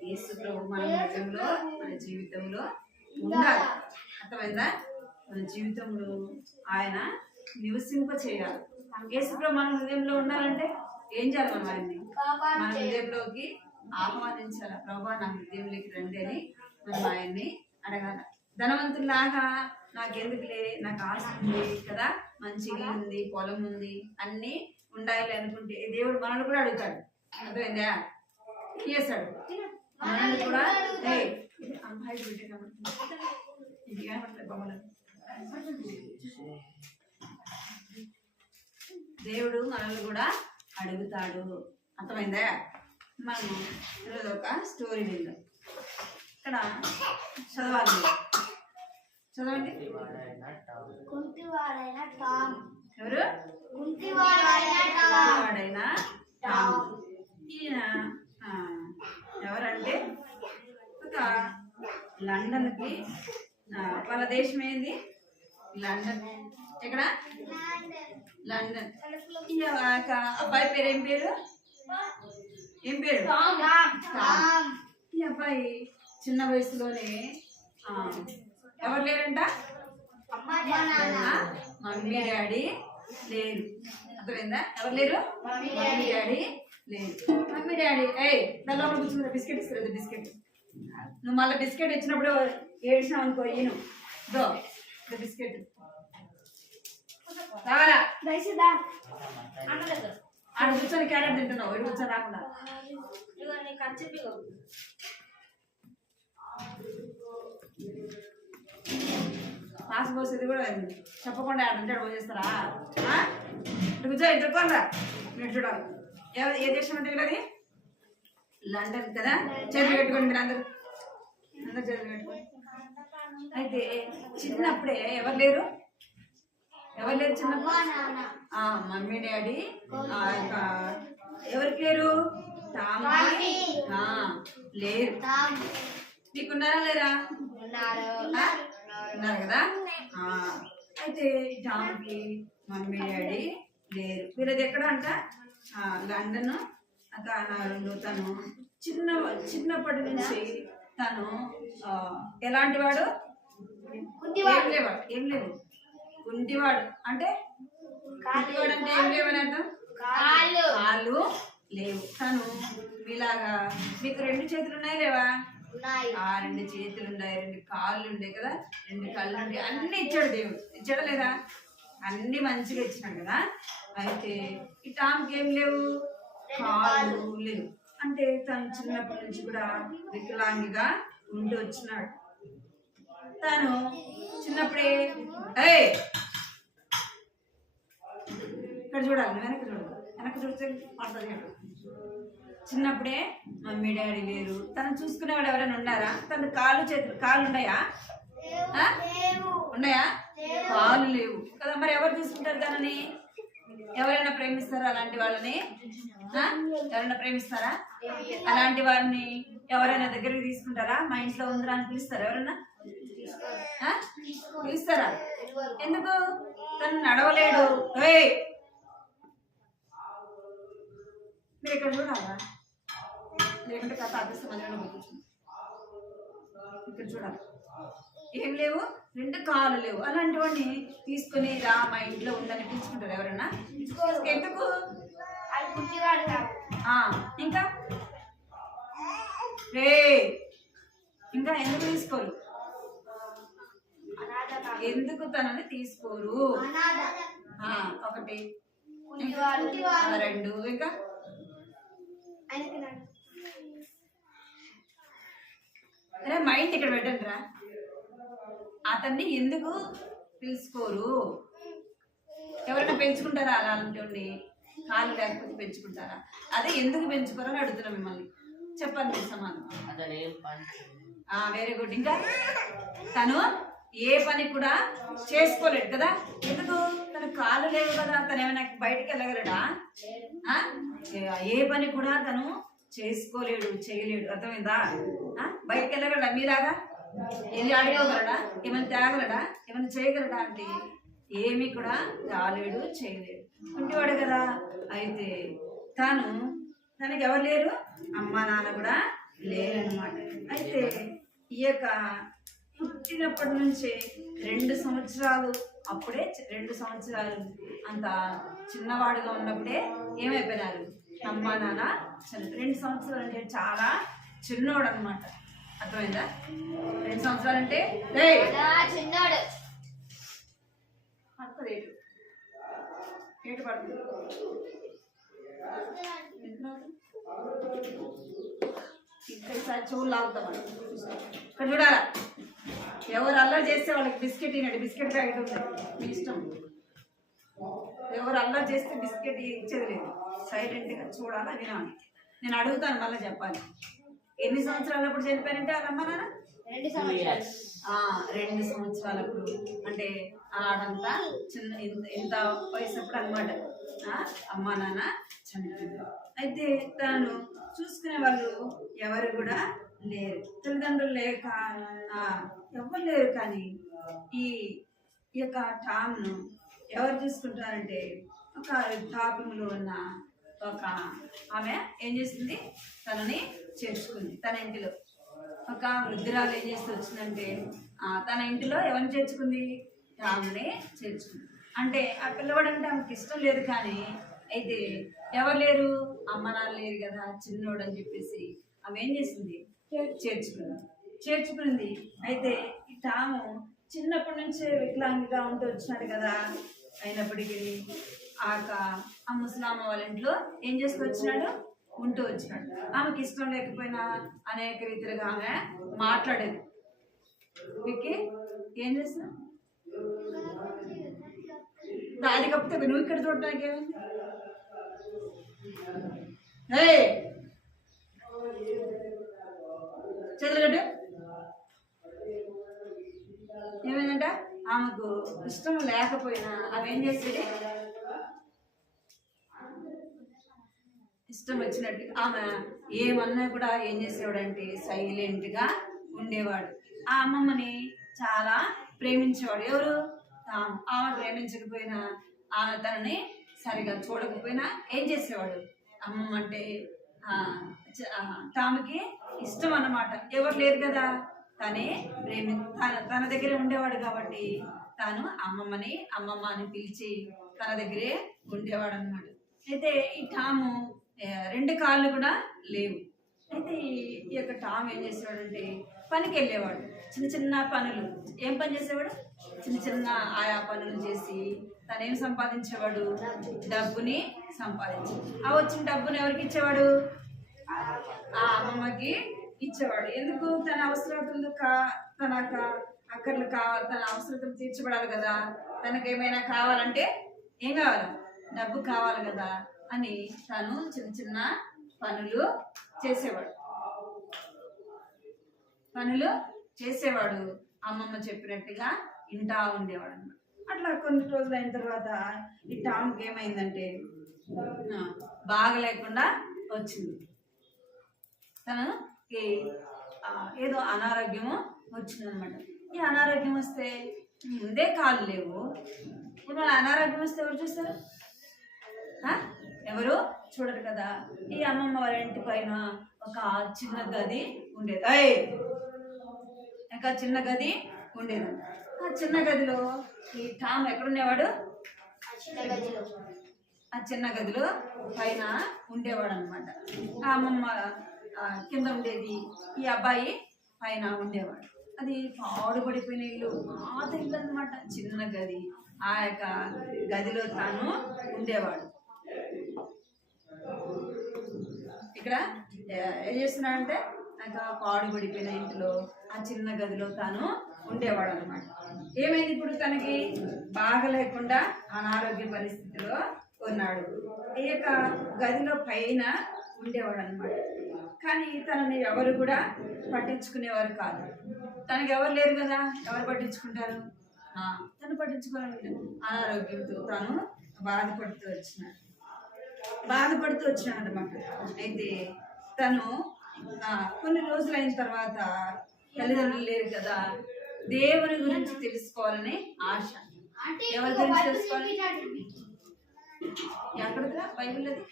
యేసు ప్రభు మన హృదయంలో మన జీవితంలో ఉండాలి అర్థమైందా మన జీవితంలో ఆయన నివసింప చేయాలి యేసు ప్రభు మన హృదయంలో ఉండాలంటే ఏం చేయాలి మనం ఆయన్ని మన హృదయంలోకి ఆహ్వానించాలి ప్రభా నా హృదయంలోకి రండి అని మనం ఆయన్ని అడగాల ధనవంతులాగా నాకెందుకులే నాకు ఆస్తి ఉంది కదా మంచి ఇల్లు ఉంది పొలం ఉంది అన్ని ఉండాలి అనుకుంటే దేవుడు మనల్ని కూడా అడుగుతాడు అర్థమైందా చేస్తాడు మనల్ని కూడా అమ్మాయి దేవుడు మనల్ని కూడా అడుగుతాడు అర్థమైందా మనము ఈరోజు ఒక స్టోరీ విందాం ఇక్కడ చదవాలి చదవండి కుంటివాడైన టామ్ ఎవరు? వాడైన టామ్. ఈయన ఎవరంటే ఒక లండన్కి వాళ్ళ దేశం ఏంది? లండన్. ఎక్కడ? లండన్. ఈ అబ్బాయి పేరు ఏం పేరు? ఏం పేరు? టామ్. ఈ అబ్బాయి చిన్న వయసులోనే ఎవరు లేరంట? మమ్మీ డాడీ లేరు. అర్థమైందా? ఎవరు లేరు? మమ్మీ డాడీ లేరు. మమ్మీ డాడీ దానిలో కూర్చుందా? బిస్కెట్ ఇస్తారు. బిస్కెట్ నువ్వు మళ్ళీ బిస్కెట్ ఇచ్చినప్పుడు ఏడ్చినావు అనుకో ఈయన దో బిస్కెట్ రావాలా? ఆడ కూర్చొని క్యారెట్ తింటున్నావు. ఇటు కూర్చొని రాకుండా పాస్ పోసేది కూడా చెప్పకుండా ఆడంటాడు పోసేస్తారా? ఇటు కూర్చో. ఇటు కొనరా మీరు చూడాలి. ఏ దేశం అంటే అది? లండన్ కదా. చేతులు పెట్టుకోండి మీరు అందరు చేతులు పెట్టుకోండి. అయితే చిన్నప్పుడే ఎవరు లేరు? ఎవరు లేరు చిన్నప్పుడు? Mummy daddy. ఎవరికి లేరు? టామ్ లేరు. నీకున్నారా లేరా? ఉన్నారు కదా. అయితే టామ్కి మమ్మీ డాడీ లేరు. వీళ్ళది ఎక్కడ అంట? లండన్. తను చిన్నప్పటి నుంచి తను ఎలాంటి వాడు? ఏం లేవు. కుంటివాడు అంటే కుంటివాడు అంటే ఏం లేవని అర్థం? కాళ్ళు లేవు. తను మీలాగా మీకు 2 చేతులు ఉన్నాయి లేవా? 2 చేతులు ఉన్నాయి, 2 కాళ్ళు ఉండే కదా, 2 కళ్ళు ఉండే. అన్ని ఇచ్చాడు దేవుడు. ఇచ్చాడా లేదా? అన్ని మంచిగా ఇచ్చినాడు కదా. అయితే ఈ టామ్కి ఏం లేవు? కాళ్ళు లేవు. అంటే తను చిన్నప్పటి నుంచి కూడా వికలాంగిగా ఉంటూ వచ్చినాడు. తను చిన్నప్పుడే ఇక్కడ చూడాలి, వెనక్కి చూస్తే పడుతుంది. చిన్నప్పుడే మమ్మీ డాడీ లేరు. తను చూసుకునేవాడు ఎవరైనా ఉన్నారా? తన కాళ్ళు ఉన్నాయా? ఉన్నాయా? కాళ్ళు లేవు కదా. మరి ఎవరు చూసుకుంటారు తనని? ఎవరైనా ప్రేమిస్తారా అలాంటి వాళ్ళని? ఎవరైనా ప్రేమిస్తారా? అలాంటి వారిని ఎవరైనా దగ్గరికి తీసుకుంటారా? మా ఇంట్లో ఉందిరా అని పిలుస్తారా? ఎవరన్నా పిలుస్తారా? ఎందుకు? తను నడవలేడు. మీరు ఇక్కడ చూడాలా? లేకుంటే కథ ఆపిస్తే మధ్యలో కూర్చుంది. ఇక్కడ చూడాలి. ఏం లేవు? 2 కాళ్ళు లేవు. అలాంటి వాడిని తీసుకుని రా మా ఇంట్లో ఉందని పిలుచుకుంటారు ఎవరన్నా? ఎందుకు? ఇంకా ఇంకా ఎందుకు తీసుకోరు? ఎందుకు తనని తీసుకోరు? 1 2 ఇంకా అరే మైండ్ ఇక్కడ పెట్టండి రా. అతన్ని ఎందుకు తీసుకోరు? ఎవరైనా పెంచుకుంటారా అలాంటి? కాళ్ళు లేకపోతే పెంచుకుంటారా? అదే ఎందుకు పెంచుకోరు అని అడుగుతున్నా మిమ్మల్ని. చెప్పండి మీరు సమాధానం. Very good. ఇంకా తను ఏ పని కూడా చేసుకోలేడు కదా. ఎందుకు? తను కాళ్ళు లేవు కదా. తను ఏమైనా బయటికి వెళ్ళగలడా? ఏ పని కూడా తను చేసుకోలేడు, చేయలేడు. అర్థమైందా? బయటికి వెళ్ళగలడా? మీలాగా వెళ్ళి ఆడుకోగలడా? ఏమైనా తేగలడా? ఏమైనా చేయగలడా? అంటే ఏమి కూడా రాలేడు, చేయలేడు. కుంటివాడు కదా. అయితే తనకి ఎవరు లేరు? అమ్మ నాన్న కూడా లేరన్నమాట. అయితే ఈ యొక్క పుట్టినప్పటి నుంచే 2 సంవత్సరాలు, అప్పుడే 2 సంవత్సరాలు అంత చిన్నవాడుగా ఉన్నప్పుడే ఏమైపోయినారు? అమ్మ నాన్న చనిపోయి. 2 సంవత్సరాలు అంటే చాలా చిన్నోడు అనమాట. అర్థమైందా? 2 సంవత్సరాలు అంటే చిన్నోడు. పడుతుంది ఏటు పడుతుంది. ఇంకోసారి చెవులు లాగుతామని ఇక్కడ చూడాలా. ఎవరు అల్లరి చేస్తే వాళ్ళకి బిస్కెట్ తినండి. బిస్కెట్ ప్యాకెట్ ఉంది, మీ ఇష్టం. ఎవరు అల్లరి చేస్తే బిస్కెట్ ఇచ్చేది లేదు. సైలెంట్గా చూడాలా, వినాలి. నేను అడుగుతాను, మళ్ళీ చెప్పాలి. ఎన్ని సంవత్సరాలప్పుడు చనిపోయారంటే వాళ్ళ అమ్మ నాన్న? 2 సంవత్సరాలప్పుడు. అంటే ఆడంతా చిన్న ఇంత వయసు అప్పుడు అనమాట అమ్మ నాన్న చనిపోయారు. అయితే తనను చూసుకునే వాళ్ళు ఎవరు కూడా లేరు, తల్లిదండ్రులు లేక ఎవరు లేరు. కానీ ఈ యొక్క టామ్ను ఎవరు చూసుకుంటారంటే ఒక వృద్ధాప్యంలో ఉన్న ఒక ఆమె ఏం చేసింది, తనని చేర్చుకుంది తన ఇంటిలో. ఒక వృద్ధురాలు ఏం చేస్తూ వచ్చిందంటే తన ఇంటిలో ఎవరిని చేర్చుకుంది, టామ్ని చేర్చుకుంది. అంటే ఆ పిల్లవాడు అంటే ఆమెకి ఇష్టం లేదు, కానీ అయితే ఎవరు లేరు, అమ్మ నాన్న లేరు కదా, చిన్నోడు అని చెప్పేసి ఆమె ఏం చేసింది, చేర్చుకుంది. అయితే ఈ టాము చిన్నప్పటి నుంచే వికలాంగిగా ఉంటూ వచ్చినాడు కదా, అయినప్పటికీ ఆ ముసలామ్మ వాళ్ళ ఇంట్లో ఏం చేస్తూ వచ్చినాడు, ఉంటూ వచ్చినాడు. ఆమెకి ఇష్టం లేకపోయినా అనేక రీతిలుగా ఆమె మాట్లాడేది. మీకు ఏం చేస్తున్నా దారి కప్పితే నువ్వు ఇక్కడ చూడటానికి ఏమైంది, చదువుగడ్డ ఏమైందంట, ఆమెకు ఇష్టం లేకపోయినా ఆమె ఏం చేసేది, ఇష్టం వచ్చినట్టు ఆమె ఏమన్నా కూడా ఏం చేసేవాడంటే సైలెంట్గా ఉండేవాడు. ఆ అమ్మమ్మని చాలా ప్రేమించేవాడు. ఎవరు, ఆమె ప్రేమించకపోయినా ఆమె తనని సరిగా చూడకపోయినా ఏం చేసేవాడు, అమ్మమ్మ అంటే తాముకి ఇష్టం అన్నమాట. ఎవరు లేరు కదా, తనే తన దగ్గరే ఉండేవాడు కాబట్టి తాను అమ్మమ్మ అని పిలిచి తన దగ్గరే ఉండేవాడు అనమాట. అయితే ఈ టాము 2 కాళ్ళు కూడా లేవు. అయితే ఈ యొక్క టామ్ ఏం చేసేవాడంటే పనికి వెళ్ళేవాడు. చిన్న చిన్న పనులు, ఏం పని చేసేవాడు, చిన్న ఆయా పనులు చేసి తను ఏం సంపాదించేవాడు, డబ్బుని సంపాదించి ఆ వచ్చిన డబ్బుని ఎవరికి ఇచ్చేవాడు, ఆ అమ్మమ్మకి ఇచ్చేవాడు. ఎందుకు, తన అవసరతలు తన అక్కర్లు తన అవసరతలు తీర్చబడాలి కదా, తనకేమైనా కావాలంటే ఏం కావాలి, డబ్బు కావాలి కదా అని తను చిన్న పనులు చేసేవాడు. అమ్మమ్మ చెప్పినట్టుగా ఇంటా ఉండేవాడు అన్నమాట. అట్లా కొన్ని రోజులు అయిన తర్వాత ఈ టామ్కి ఏమైందంటే బాగలేకుండా వచ్చింది. తనకి ఏదో అనారోగ్యము వచ్చిందనమాట. ఈ అనారోగ్యం వస్తే ముందే కాళ్ళు లేవు, ఇప్పుడు అనారోగ్యం వస్తే ఎవరు చూస్తారు, ఎవరు చూడరు కదా. ఈ అమ్మమ్మ వాళ్ళ ఇంటి పైన ఒక చిన్న గది ఉండేది. చిన్న గది ఉండేది. ఆ చిన్న గదిలో ఈ టామ్ ఎక్కడుండేవాడు, ఆ చిన్న గదిలో పైన ఉండేవాడు అనమాట. ఆ అమ్మమ్మ కింద ఉండేది, ఈ అబ్బాయి పైన ఉండేవాడు. అది పాడుపడిపోయిన ఇల్లు, పాత ఇల్లు అనమాట, చిన్న గది. ఆ యొక్క గదిలో తాను ఉండేవాడు. ఇక్కడ ఏం చేస్తున్నాడంటే పాడుపడిపోయిన ఇంట్లో ఆ చిన్న గదిలో తాను ఉండేవాడు అనమాట. ఏమైంది, ఇప్పుడు తనకి బాగలేకుండా అనారోగ్య పరిస్థితిలో ఉన్నాడు. ఈ యొక్క గదిలో పైన ఉండేవాడు అనమాట. కానీ తనని ఎవరు కూడా పట్టించుకునేవారు కాదు. తనకి ఎవరు లేరు కదా, ఎవరు పట్టించుకుంటారు, తను పట్టించుకోవాలంటే అనారోగ్యంతో తాను బాధపడుతూ వచ్చినాడు అనమాట. అయితే తను కొన్ని రోజులు అయిన తర్వాత తల్లిదండ్రులు లేరు కదా, దేవుని గురించి తెలుసుకోవాలని ఆశ. ఎవరి గురించి తెలుసుకోవాలి, ఎక్కడదా బైబిల్ అది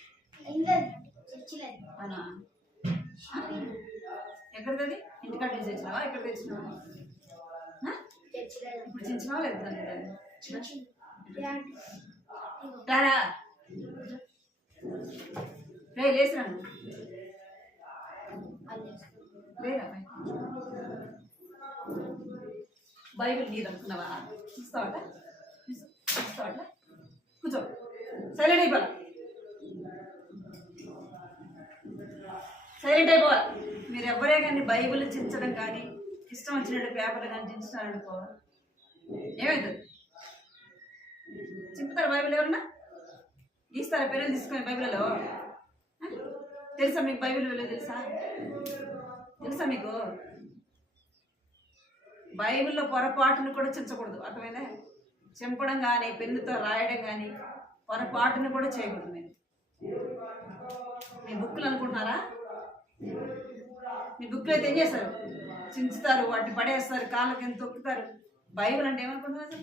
అవునా, ఎక్కడది, ఇంటికాడ నుంచి తెచ్చినావా, ఎక్కడ తెచ్చినావా, ఇప్పుడు తెచ్చినావా లేదు రారా రే లేసినాను లేదా, బైబిల్ నీది అనుకున్నావా, చూస్తావట కూర్చో, సైలెంట్ అయిపోవాలి, మీరు ఎవరే కానీ బైబిల్ చించడం కానీ ఇష్టం వచ్చినట్టు పేపర్లు కానీ చించుతారనుకో ఏమవుతుంది, చింపుతారా బైబిల్, ఎవరన్నా గీస్తారా పేరు తీసుకొని బైబిల్లో, తెలుసా మీకు బైబిల్ విలువ తెలుసా మీకు, బైబిల్లో పొరపాటును కూడా చించకూడదు, అర్థమైందా, చింపడం కానీ పెన్నుతో రాయడం కానీ పొరపాటును కూడా చేయకూడదు. మీరు మీ బుక్కులు అనుకుంటున్నారా? మీ బుక్లు అయితే ఏం చేస్తారు? చించుతారు, వాటిని పడేస్తారు, కాళ్ళ కింద తొక్కుతారు. బైబిల్ అంటే ఏమనుకుంటున్నారు?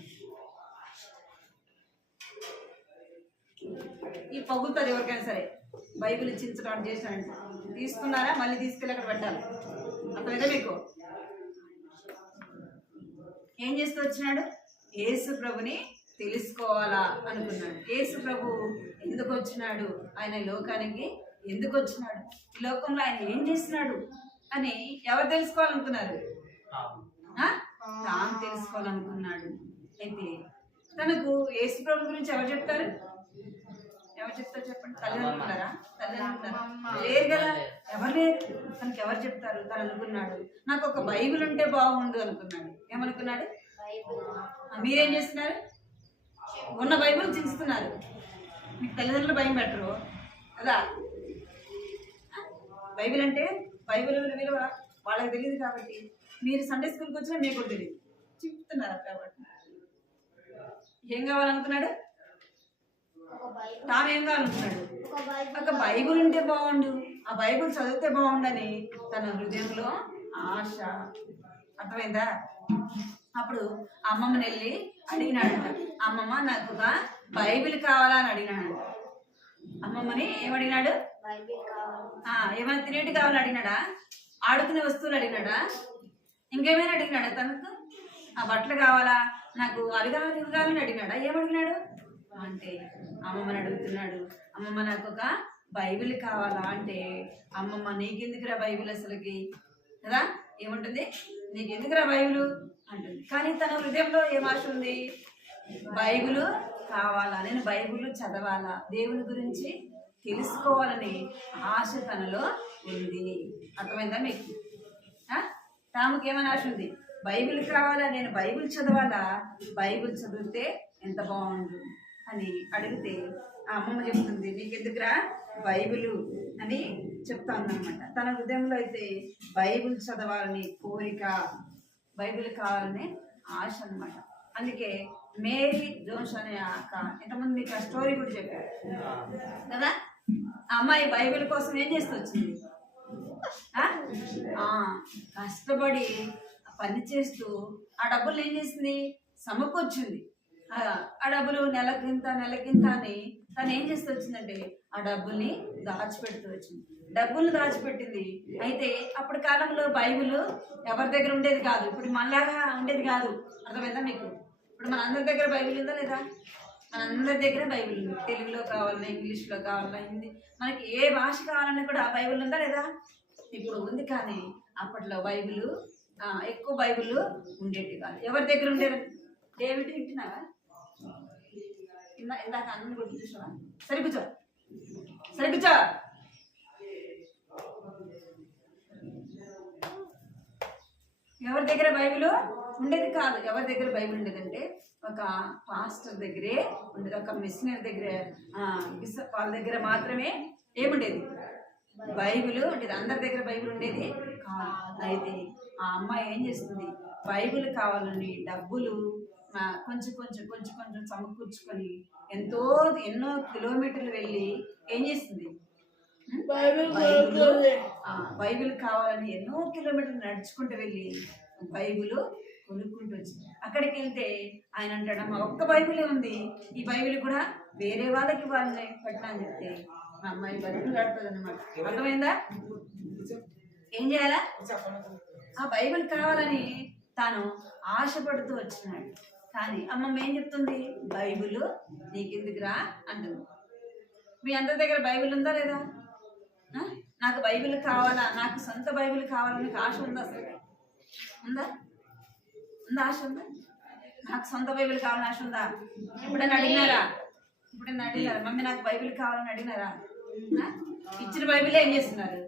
ఈ పగులుతారు ఎవరికైనా సరే. బైబిల్ చించడం చేసినారంటే తీసుకున్నారా, మళ్ళీ తీసుకెళ్ళి అక్కడ పెట్టాలి. అర్థమైతే మీకు? ఏం చేస్తూ వచ్చినాడు? యేసు ప్రభుని తెలుసుకోవాలా అనుకున్నాడు. యేసు ప్రభు ఎందుకు వచ్చినాడు, ఆయన లోకానికి ఎందుకు వచ్చినాడు, ఈ లోకంలో ఆయన ఏం చేస్తున్నాడు అని ఎవరు తెలుసుకోవాలనుకున్నారు? తాను తెలుసుకోవాలనుకున్నాడు. అయితే తనకు యేసు ప్రభు గురించి ఎవరు చెప్తారు? ఎవరు చెప్తారు చెప్పండి? తల్లిదండ్రులు ఉన్నారా? తల్లిదండ్రులు లేరు కదా, ఎవరు లేరు. తనకి ఎవరు చెప్తారు? తను అనుకున్నాడు నాకు ఒక బైబిల్ ఉంటే బాగుండు అనుకున్నాడు. ఏమనుకున్నాడు? మీరేం చేస్తున్నారు? ఉన్న బైబిల్ చించుతున్నారు. మీకు తల్లిదండ్రులు భయం పెట్టరు కదా. బైబిల్ అంటే బైబిల్ విలువ వాళ్ళకి తెలియదు కాబట్టి మీరు సండే స్కూల్కి వచ్చినా మీకు కూడా తెలియదు, చెప్తున్నారు కాబట్టి. ఏం కావాలనుకున్నాడు? తాను ఏం కావాలనుకున్నాడు? ఒక బైబిల్ ఉంటే బాగుండు, ఆ బైబిల్ చదివితే బాగుండని తన హృదయంలో ఆశ. అర్థమైందా? అప్పుడు అమ్మమ్మని వెళ్ళి అడిగినాడంట. అమ్మమ్మ నాకు ఒక బైబిల్ కావాలా అని అడిగినాడు. అమ్మమ్మని ఏమడిగినాడు? ఏమైనా తినేటి కావాలని అడిగినాడా? ఆడుకునే వస్తువులు అడిగినాడా? ఇంకేమైనా అడిగినాడా? తనకు ఆ బట్టలు కావాలా, నాకు అవి కావాలి ఇవి కావాలని అడిగినాడా? ఏమడిగినాడు అంటే అమ్మమ్మని అడుగుతున్నాడు. అమ్మమ్మ నాకు ఒక బైబిల్ కావాలా అంటే అమ్మమ్మ నీకెందుకురా బైబిల్ అసలుకి కదా, ఏముంటుంది? నీకెందుకురా బైబిల్ అంటుంది. కానీ తన హృదయంలో ఏం ఆశ ఉంది? బైబిల్ కావాలా, నేను బైబిల్ చదవాలా, దేవుని గురించి తెలుసుకోవాలని ఆశ తనలో ఉంది. అర్థమైందా మీకు? తాముకి ఏమైనా ఆశ ఉంది? బైబిల్ కావాలా, నేను బైబిల్ చదవాలా, బైబిల్ చదివితే ఎంత బాగుండు అని అడిగితే ఆ అమ్మమ్మ చెప్తుంది నీకెందుకురా బైబిల్ అని చెప్తా ఉందన్నమాట. తన హృదయంలో అయితే బైబిల్ చదవాలని కోరిక, బైబిల్ కావాలనే ఆశ అన్నమాట. అందుకే మేరీ జోన్స్ అనే అక్క ఇంతకుముందు మీకు ఆ స్టోరీ కూడా చెప్పారు కదా. ఆ అమ్మాయి బైబిల్ కోసం ఏం చేస్తూ వచ్చింది? కష్టపడి పని చేస్తూ ఆ డబ్బులు ఏం చేసింది? సమకూర్చింది. ఆ డబ్బులు నెలకింత అని తను ఏం చేస్తూ వచ్చిందంటే ఆ డబ్బుల్ని దాచిపెడుతూ వచ్చింది. డబ్బులు దాచిపెట్టింది. అయితే అప్పటి కాలంలో బైబిల్ ఎవరి దగ్గర ఉండేది కాదు, ఇప్పుడు మనలాగా ఉండేది కాదు. అర్థమైందా మీకు? ఇప్పుడు మన అందరి దగ్గర బైబిల్ ఉందా లేదా? మనందరి దగ్గర బైబిల్ ఉంది. తెలుగులో కావాలన్నా, ఇంగ్లీష్లో కావాలన్నా, హిందీ, మనకి ఏ భాష కావాలన్నా కూడా ఆ బైబిల్ ఉందా లేదా? ఇప్పుడు ఉంది. కానీ అప్పట్లో బైబిల్ ఎక్కువ బైబిల్ ఉండేది కాదు. ఎవరి దగ్గర ఉండేది? డేవిడ్ వింటున్నావా? ఇందాక అన్నం కూడా చూసావా? సరే కూర్చో. ఎవరి దగ్గర బైబిల్ ఉండేది కాదు. ఎవరి దగ్గర బైబిల్ ఉండేదంటే ఒక పాస్టర్ దగ్గరే ఉండేది, ఒక మిషనరీ దగ్గరే, బిషప్ వాళ్ళ దగ్గర మాత్రమే ఏముండేది? బైబిల్ ఉండేది. అందరి దగ్గర బైబిల్ ఉండేది కాదు. అయితే ఆ అమ్మాయి ఏం చేస్తుంది? బైబిల్ కావాలని డబ్బులు కొంచెం సమకూర్చుకొని ఎన్నో కిలోమీటర్లు వెళ్ళి ఏం చేస్తుంది? బైబిల్ కావాలని ఎన్నో కిలోమీటర్లు నడుచుకుంటూ వెళ్ళి బైబిల్ కొనుక్కుంటూ వచ్చింది. అక్కడికి వెళ్తే ఆయన అంటాడమ్మా ఒక్క బైబిలే ఉంది, ఈ బైబిల్ కూడా వేరే వాళ్ళకి వాళ్ళని పెట్టినా అని చెప్తే మా అమ్మాయి బైబిల్ కడుతుంది అన్నమాట. అర్థమైందా? ఏం చేయాలా? ఆ బైబిల్ కావాలని తాను ఆశపడుతూ వచ్చినాడు. కానీ అమ్మమ్మ ఏం చెప్తుంది? బైబిల్ నీకెందుకురా అంటుంది. మీ అందరి దగ్గర బైబిల్ ఉందా లేదా? నాకు బైబిల్ కావాలా, నాకు సొంత బైబిల్ కావాలని ఆశ ఉందా? అసలు ఉందా? ఆశ ఉందా? నాకు సొంత బైబిల్ కావాలని ఆశ ఉందా? ఎప్పుడైనా అడిగినారా? మమ్మీ నాకు బైబిల్ కావాలని అడిగినారా? ఇచ్చిన బైబిలే ఏం చేస్తున్నారు?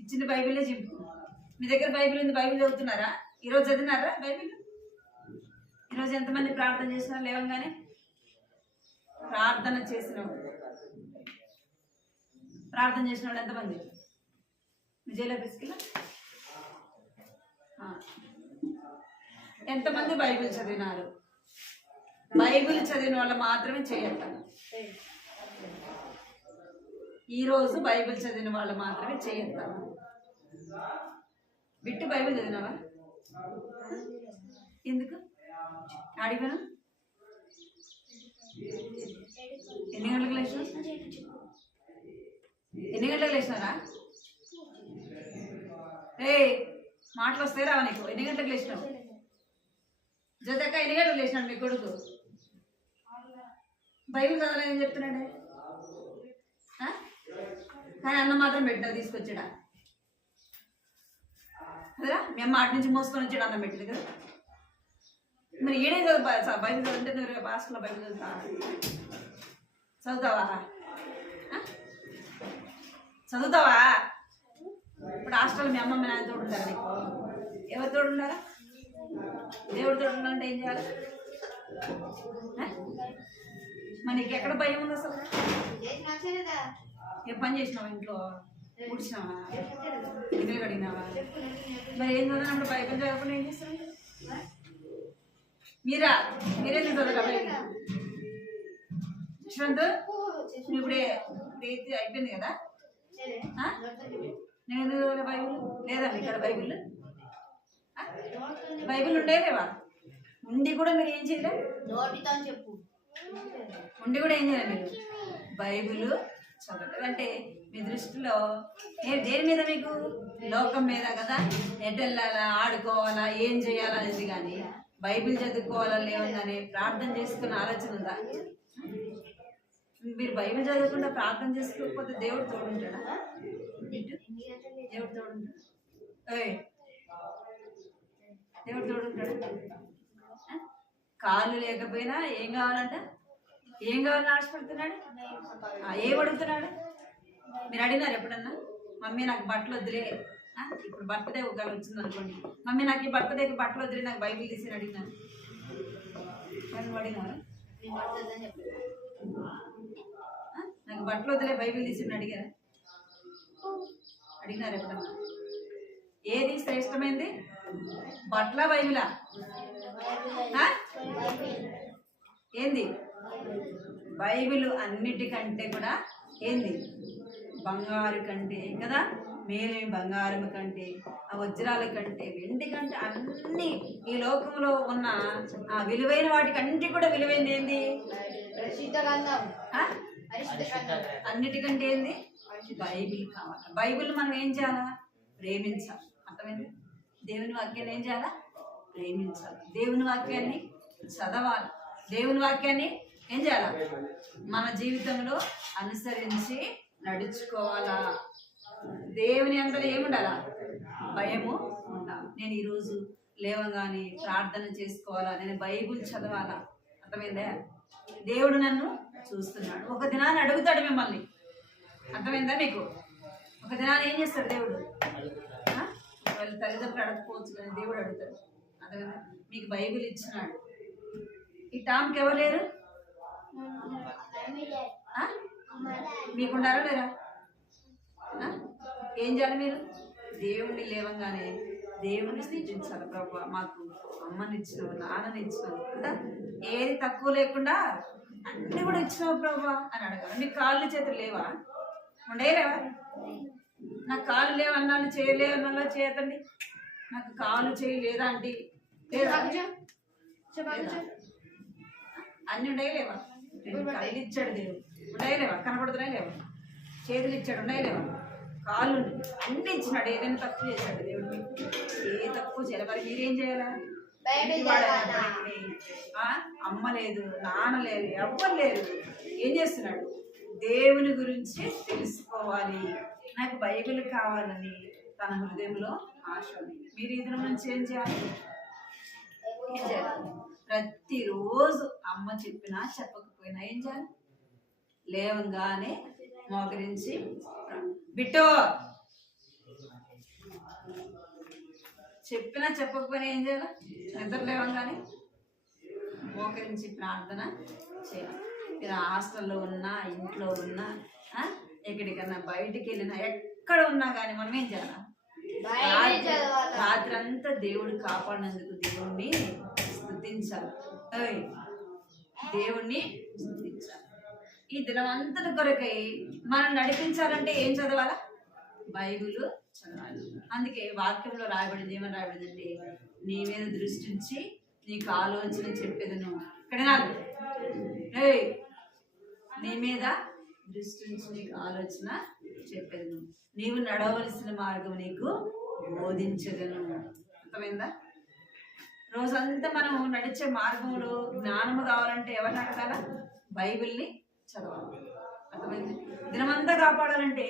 ఇచ్చిన బైబిలే చింపుతున్నారు. మీ దగ్గర బైబిల్ ఉంది, బైబిల్ చదువుతున్నారా? ఈరోజు చదివినారా బైబిల్? ఈరోజు ఎంతమంది ప్రార్థన చేసినారు? లేవగానే ప్రార్థన చేసిన వాళ్ళు ఎంతమంది? విజయలో పిసికిలా ఎంతమంది బైబిల్ చదివినారు? బైబిల్ చదివిన వాళ్ళు మాత్రమే చేయొద్దాను. ఈరోజు బైబిల్ చదివిన వాళ్ళు మాత్రమే చేయొద్దాను. Bit Bible చదివినావా? ఎందుకు అడిగాను? ఎన్ని గంటలకు లేచినా? ఎన్ని గంటలకు లేచినారా? మాటలు వస్తాయి రావా నీకు? ఎన్ని గంటలకు లేచినావు? జతక్క ఎన్ని గంటలకు లేచినాడు మీ కొడుకు? బైబిల్ చదవాలని చెప్తున్నాడే, కానీ అన్నం మాత్రం పెట్టినా తీసుకొచ్చాడా? కదా మీ అమ్మ అటు నుంచి మోసుకొని వచ్చాడు, అన్నం పెట్టింది కదా. మరి ఏడే చదువు బైబిల్ చదివితే నువ్వు హాస్టల్లో బైబిల్ చదువుతావా? చదువుతావా? ఇప్పుడు హాస్టల్లో మీ అమ్మ మీ నాన్న తోడు ఉంటారా? నీకు ఎవరు తోడు ఉండాలా? దేవుడు తోడు ఉండాలంటే ఏం చేయాలి? మరి నీకు ఎక్కడ భయం ఉంది అసలు? ఏ పని చేసినావా? ఇంట్లో కూర్చున్నావా? ఇల్లు కడిగినావా? మరి ఏం చదివినప్పుడు బైబిల్ చదవకుండా ఏం చేస్తారు? మీరేం చదవరా బైబిల్? యశ్వంత్ ఇప్పుడు అయిపోయింది కదా, నేను ఎందుకు చదవలే బైబిల్? లేదా ఇక్కడ బైబిల్ బైబిల్ ఉండేలేవా? ఉండి కూడా మీరు ఏం చేయలే? చెప్పు. ఉండి కూడా ఏం చేయాలి మీరు? బైబిల్ చదవలేదు అంటే మీ దృష్టిలో దేని మీద? మీకు లోకం మీద కదా, ఎటు వెళ్ళాలా, ఆడుకోవాలా, ఏం చేయాలా అనేది. కానీ బైబిల్ చదువుకోవాలా లేవని ప్రార్థన చేసుకున్న ఆలోచన ఉందా? మీరు బైబిల్ చదవకుండా ప్రార్థన చేసుకోకపోతే దేవుడు తోడుంటాడా? దేవుడు తోడుంటాడు? దేవుడు తోడుంటాడు? కాళ్ళు లేకపోయినా ఏం కావాలంట? ఏం కావాలని ఆశపడుతున్నాడు? ఏం అడుగుతున్నాడు? మీరు అడిగినారు ఎప్పుడన్నా? మమ్మీ నాకు బట్టలు వద్దులే, ఇప్పుడు బర్త్డే ఒకవేళ వచ్చింది అనుకోండి, మమ్మీ నాకు ఈ బర్త్డేకి బట్టలు వద్దులే, నాకు బైబిల్ తీసి అడిగినాను. అడిగినారు నాకు బట్టలు వద్దులే బైబిల్ తీసి అడిగారా? అడిగినారు ఎప్పుడన్నా? ఏది శ్రేష్టమైంది? బట్టల బైబిలా? ఏంది? బైబిల్ అన్నిటికంటే కూడా ఏంది? బంగారు కంటే కదా, మేలే బంగారం కంటే, ఆ వజ్రాల కంటే, వెండి కంటే, అన్ని ఈ లోకంలో ఉన్న ఆ విలువైన వాటికంటే కూడా విలువైనది ఏంది? అన్నిటికంటే ఏంది? బైబిల్ కావాలి. బైబిల్ మనం ఏం చేయాలా? ప్రేమించాలి. అర్థమైంది? దేవుని వాక్యాన్ని ఏం చేయాలా? ప్రేమించాలి. దేవుని వాక్యాన్ని చదవాలి. దేవుని వాక్యాన్ని ఏం చేయాలా? మన జీవితంలో అనుసరించి నడుచుకోవాలా. దేవుని అందరూ ఏముండాలా? భయము ఉండాలి. నేను ఈరోజు లేవగానే ప్రార్థన చేసుకోవాలా, నేను బైబిల్ చదవాలా. అర్థమైందా? దేవుడు నన్ను చూస్తున్నాడు. ఒక దినాన్ని అడుగుతాడు మిమ్మల్ని. అర్థమైందా మీకు? ఒక దినాన్ని ఏం చేస్తాడు దేవుడు? వాళ్ళ తల్లిదండ్రులు అడగకపోవచ్చు కానీ దేవుడు అడుగుతాడు. అర్థమైందా? మీకు బైబిల్ ఇచ్చినాడు. ఈ టామ్కి ఎవరు లేరు? మీకుండారా లేరా? ఏం చేయాలి మీరు? దేవుణ్ణి లేవంగానే దేవుణ్ణి స్థితించాలి. ప్రభు మాకు అమ్మని ఇచ్చినావు, నాన్నని ఇచ్చినావు కదా, ఏది తక్కువ లేకుండా అన్నీ కూడా ఇచ్చినావు ప్రభు అని అడగాలి. మీకు కాళ్ళు చేతులు లేవా? ఉండేలేవా? నాకు కాళ్ళు లేవన్నాళ్ళు చేయలేవన్నా చేయతండి. నాకు కాళ్ళు చేయలేదా అంటే అన్నీ ఉండేలేవా? కళ్ళు ఇచ్చాడు దేవుడు, ఉండేలేవా? కనపడుతున్నాయి లేవా? చేతులు ఇచ్చాడు, ఉండేలేవా? కాళ్ళు అన్ని ఇచ్చినాడు. ఏదైనా తక్కువ చేశాడు దేవుడు? ఏ తక్కువ చేయాలి? మరి మీరేం చేయాలా? అమ్మ లేదు, నాన్న లేదు, ఎవ్వరు లేదు. ఏం చేస్తున్నాడు? దేవుని గురించి తెలుసుకోవాలి, నాకు బైబిల్ కావాలని తన హృదయంలో ఆశ ఉంది. మీరు ఇద్దరు నుంచి ఏం చేయాలి? ఏం చేయాలి? ప్రతిరోజు అమ్మ చెప్పినా చెప్పకపోయినా ఏం చేయాలి? లేవంగానే మోకరించి బిట్టో చెప్పినా చెప్పకపోయినా ఏం చేయాలి? నిద్ర లేవంగానే మోకరించి ప్రార్థన చేయాలి. మీరు హాస్టల్లో ఉన్నా, ఇంట్లో ఉన్నా, ఎక్కడికన్నా బయటికి వెళ్ళినా, ఎక్కడ ఉన్నా కానీ మనం ఏం చేయాలి? రాత్రి అంతా దేవుడు కాపాడినందుకు దేవుణ్ణి స్తుతించాలి. దేవుణ్ణి స్తుతించాలి. ఈ దినమంతటి కొరకై మనం నడిపించాలంటే ఏం చదవాలా? బైబిల్ చదవాలి. అందుకే వాక్యంలో రాయబడింది, ఏమని రాయబడిందంటే, నీ మీద దృష్టి ఉంచి నీకు ఆలోచన చెప్పేదను. ఇక్కడ నీ మీద దృష్టి ఉంచి నీకు ఆలోచన చెప్పేదను, నీవు నడవలసిన మార్గం నీకు బోధించదను. అర్థమైందా? రోజంతా మనం నడిచే మార్గంలో జ్ఞానము కావాలంటే ఎవరిని అడగాల? బైబిల్ని చదవాలి. అర్థమైంది? దినమంతా కాపాడాలంటే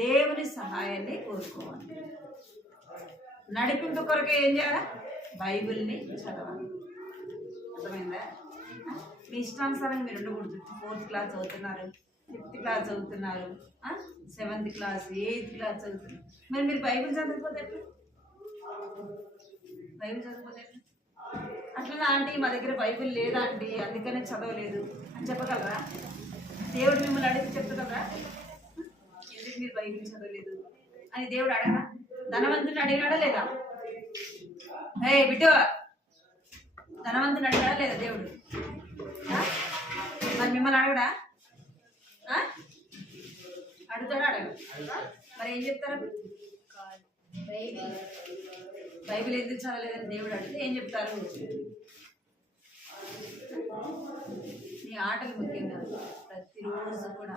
దేవుని సహాయాన్ని కోరుకోవాలి. నడిపింపు కొరకే ఏం చేయాలా? బైబిల్ని చదవాలి. అర్థమైందా? మీ ఇష్టానుసారంగా మీరు ఉండకూడదు. 4th క్లాస్ చదువుతున్నారు, 5th క్లాస్ చదువుతున్నారు, 7th క్లాస్, 8th క్లాస్ చదువుతున్నారు, మరి మీరు బైబిల్ చదవకపోతే ఎట్లా? బైబిల్ చదవకపోతే ఎట్లా? అట్లా ఆంటీ మా దగ్గర బైబిల్ లేదా ఆంటీ అందుకనే చదవలేదు అని చెప్పగలరా? దేవుడు మిమ్మల్ని అడిగి చెప్పగలరా ఎందుకు మీరు బైబిల్ చదవలేదు అని? దేవుడు అడగరా? ధనవంతుని అడిగినాడా లేదా? బిడ్డ, ధనవంతుని అడిగాడా లేదా దేవుడు? మరి మిమ్మల్ని అడగడా? అడుగుతాడా? అడగ. మరి ఏం చెప్తారు? బైబిల్ ఎందుకు చదవలేదని దేవుడు అడిగితే ఏం చెప్తారు? నీ ఆటలు ముఖ్యంగా ప్రతిరోజు కూడా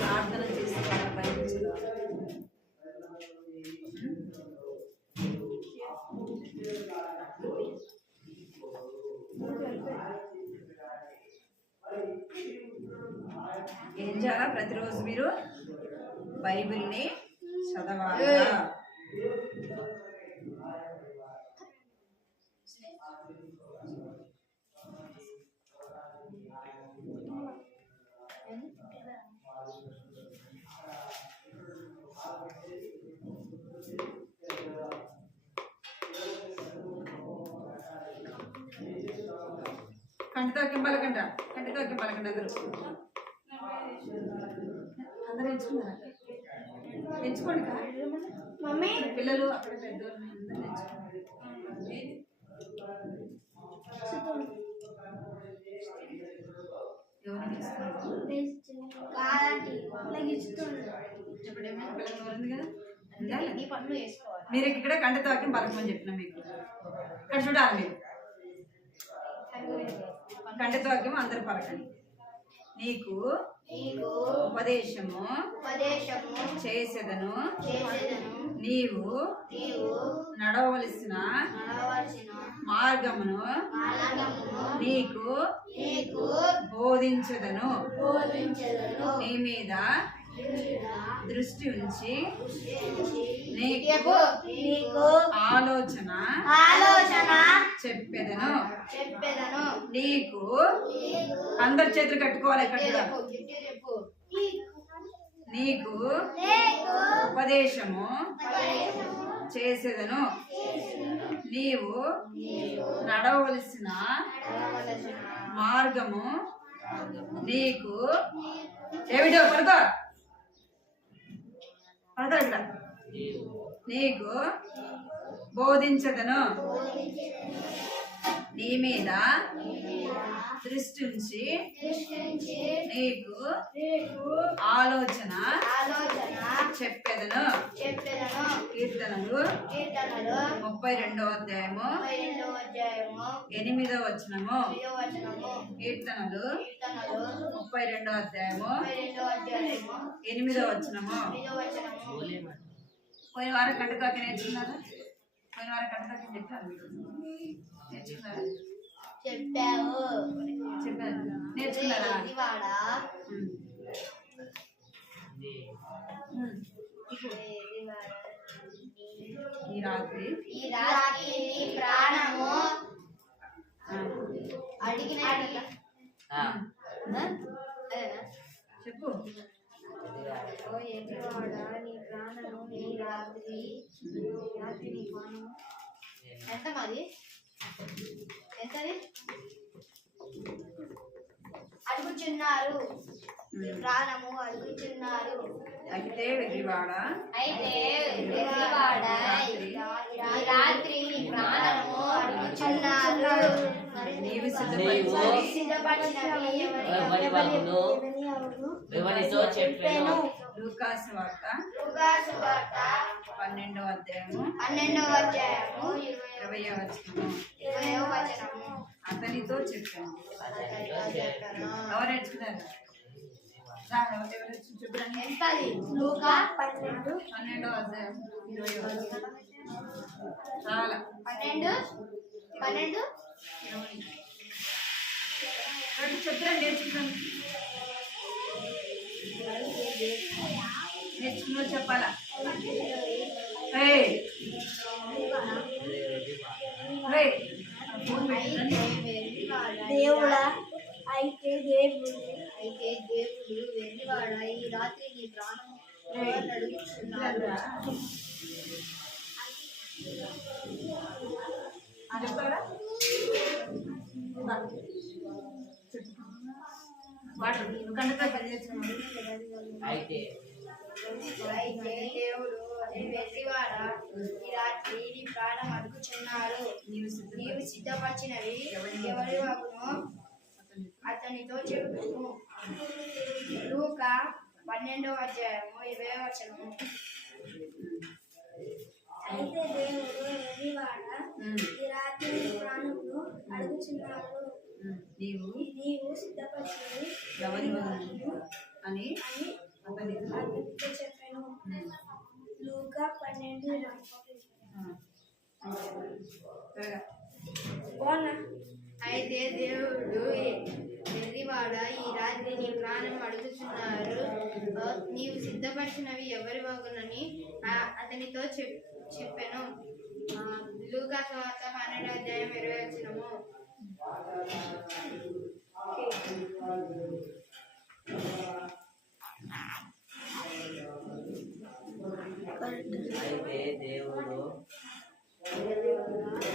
ప్రార్థన చేసుకోవాలి, బైబిల్ చదవాలి. ఏం చేయాలా? ప్రతిరోజు మీరు బైబిల్ని చదవాలి. కంటితో కింపలకంట, కంటితో కింపలకంట. అందరూ ఎంచుకున్నారా? ఎంచుకోండి మమ్మీ. పిల్లలు అక్కడ పెద్దవాళ్ళు అందరూ ఎంచుకోండి. ఎవరు మీరు ఇక్కడ కంటితో పలకమని చెప్పిన మీకు ఇక్కడ చూడాలి. మీరు కంటితో అందరు పలకండి. నీకు ఉపదేశము చేసేదను, నీవు నడవలసిన మార్గమును నీకు బోధించదను. నీ మీద దృష్టి ఉంచి నీకు ఆలోచన చెప్పేదను. నీకు అందరి చేతులు కట్టుకోవాలి. నీకు ఉపదేశము చేసేదను, నీవు నడవలసిన మార్గము నీకు ఏమిటో పడుకో పడతా నీకు బోధించదను. నీ మీద దృష్టి ఉంచి నీకు ఆలోచన చెప్పేదను. కీర్తనలు 32వ అధ్యాయము 8వ వచనము. కీర్తనలు 32వ అధ్యాయము 8వ వచనము. పోయిన వారం కంటతోక నేర్చుకున్నారా? పోయిన వారం కంటతోక చెప్పారు. నేర్చుకున్నారా? చెప్పారు. నేర్చుకున్నారా? ఈ రాత్రి ప్రాణము అడిగిన చెప్పు. నీ ప్రాణము నీ రాత్రి నీ ప్రాణము ఎంత మరి ఎంతది అడుగుచున్నారు. నీ ప్రాణము అడుగుచున్నారు. అయితే వెర్రివాడ ఈ రాత్రి నీ ప్రాణము అడుగుచున్నారు. నీవు సిద్ధపరిచినవి ఎవరితో చెప్పాను. లూకాసు వార్త 12వ అధ్యాయము 20వ వచనము. అతనితో చెప్పాను. ఎవరు నేర్చుకున్నారు? చెప్పండి. 12వ అధ్యాయం 20వ వచనం. చాలా 12 చెప్పండి. నేర్చుకున్నా చెప్పాలా? దేవుడా అయితే దేవుడు వెర్రివాడ ఈ రాత్రి నీ ప్రాణము అడుగుచున్నారు. చెప్తారా? వాటర్ కండతో అయితే దేవుడు వెర్రివాడ ఈ రాత్రి నీ ప్రాణం అడుగుచున్నారు. నీవు సిద్ధపరిచినవి ఎవరి వాగును అతనితో చెప్పును. లూకా 12వ అధ్యాయము 20వ వచనము. అయితే దేవుడు వెర్రివాడ ఈ రాత్రి నీ ప్రాణమును అడుగుచున్నారు. నీవు సిద్ధపరిచినవి ఎవరి వాగును అని అతనితో చెప్పాను. లూకా 12. అయితే దేవుడు వెర్రివాడ ఈ రాత్రి నీ ప్రాణం అడుగుతున్నారు. నీవు సిద్ధపరిచినవి ఎవరి వాగునని అతనితో చెప్పాను. లూకా సువార్త 12వ అధ్యాయం 20వ వచనము.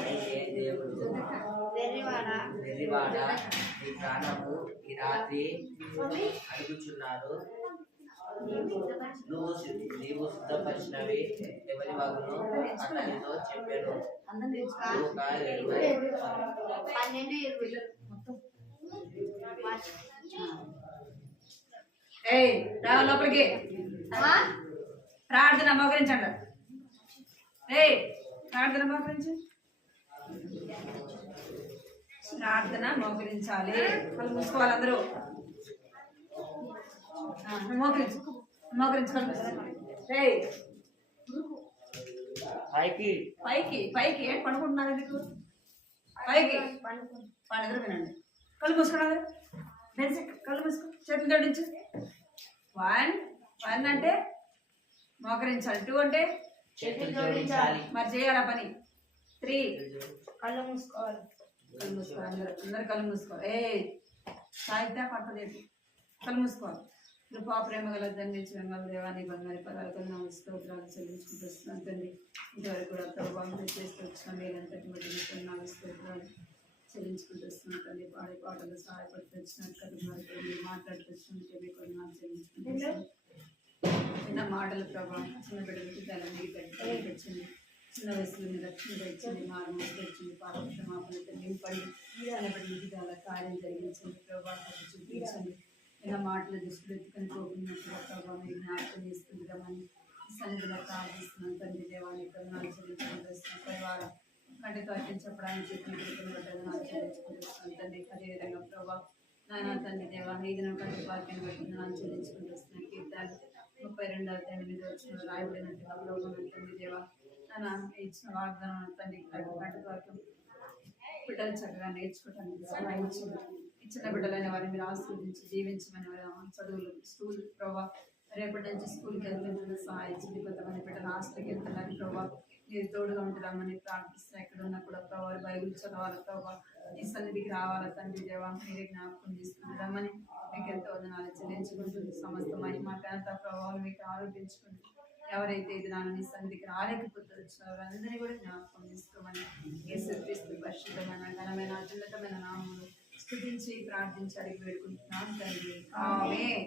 అయితే దేవుడు వెర్రివాడ నీ ప్రాణము ఈ రాత్రి అడుగుచున్నారు. నీవు సిద్ధపరిచినవి ఎవరి వాగును అతనితో చెప్పాను. లూకా 12:20. లోపలికి ప్రార్థన మోకరించండి. ప్రార్థన మోకరించండి. ప్రార్థన మోకరించాలి. కళ్ళు మూసుకోవాలి అందరూ. మోకరించు కళ్ళు పైకి పైకి పైకి ఏంటి పడుకుంటున్నారు? ఎందుకు పైకి పండుగ వినండి. కళ్ళు మూసుకున్నారు. కళ్ళు మూసుకో. చేతులు జోడించు. 1 అంటే మోకరించాలి. 2 అంటే చేతులు జోడించాలి. మరి చేయాలా పని. 3 కళ్ళు మూసుకోవాలి. కళ్ళు మూసుకోవాలి. అందరు కళ్ళు మూసుకోవాలి. సాయితే పట్టలేదు. కళ్ళు మూసుకోవాలి. కృపా ప్రేమ గల తండ్రి చిరంగల దేవాన్ని బంగారు పదాలకు స్తోత్రాలు చెల్లించుకుంటూ వస్తున్నాను తండ్రి. ఇంతవరకు కూడా ప్రభావం చేస్తూ వచ్చిన మీరంతటి మధ్య స్తోత్రాలు చెల్లించుకుంటూ వస్తున్నాను తండ్రి. పాడే పాటలు సహాయపడుతూ వచ్చినారు కదా. మీరు మాట్లాడుతూ వచ్చినట్టు మీకు చెల్లించుకుంటూ చిన్న మాటల ప్రభావం చిన్న బిడ్డలకి తల్లి తెచ్చింది. చిన్న వయసులో మీరు రక్షణ తెచ్చింది. మార్గం తెచ్చింది. పాప క్షమాపణ నింపండి. చిన్న బిడ్డలకి చాలా కార్యం జరిగించండి. ప్రభావం చూపించండి. ఇలా మాటలు దృష్టిలో ఎత్తుకొని పోకున్నట్టుగా ప్రభావం మీరు జ్ఞాపకం చేసుకుంటామని సన్నిధిలో ప్రార్థిస్తున్నాను తండ్రి. దేవాన్ని కరుణాలు చెల్లించుకుంటూ వస్తున్నాను. పరివారం కంటితో అర్పించడానికి చెప్పిన కరుణాలు చెల్లించుకుంటూ వస్తున్నాను తండ్రి. అదేవిధంగా ప్రభావం నాయన తండ్రి దేవాన్ని ఈ దినం కంటి వాక్యాన్ని బట్టి కరుణాలు చెల్లించుకుంటూ వస్తున్నాను. కీర్తాలు 32వ అధ్యాయం 8వ వచనంలో రాయబడినట్టుగా లోకం తండ్రి దేవా నాన్న ఇచ్చిన వాగ్దానం తండ్రి కంటి వాక్యం బిడ్డలు చక్కగా నేర్చుకోవడానికి సహాయించండి. చిన్న బిడ్డలైన వారిని మీరు ఆశీర్వదించి జీవించమని చదువులు స్కూల్ ప్రభావ రేపటి నుంచి స్కూల్కి వెళ్తుంటే సహాయించింది. కొంతమంది బిడ్డలు హాస్టల్కి వెళ్తున్నారు ప్రభావ మీరు తోడుగా ఉంటామని ప్రార్థిస్తున్నా. ఎక్కడ ఉన్నా కూడా ప్రభావ బైబిల్ చదవాలి ప్రభావ ఈ సన్నిధికి రావాలా తండ్రి దేవా మీరే జ్ఞాపకం తీసుకుంటామని మీకు ఎంతో వందనాలు చెల్లించుకుంటుంది. సమస్త మహిమ ఘనత ప్రభావం మీకు ఆరోపించుకుంటుంది. ఎవరైతే ఇది నాన్న నీ సన్నిధికి రాలేకపోతే వచ్చినారో అందరినీ కూడా జ్ఞాపకం తీసుకోమని యేసుక్రీస్తు పరిశుద్ధమైన ఘనమైన అత్యున్నతమైన నామములో స్తుతించి ప్రార్థించి అడిగి వేడుకుంటున్నాం తండ్రి. ఆమేన్.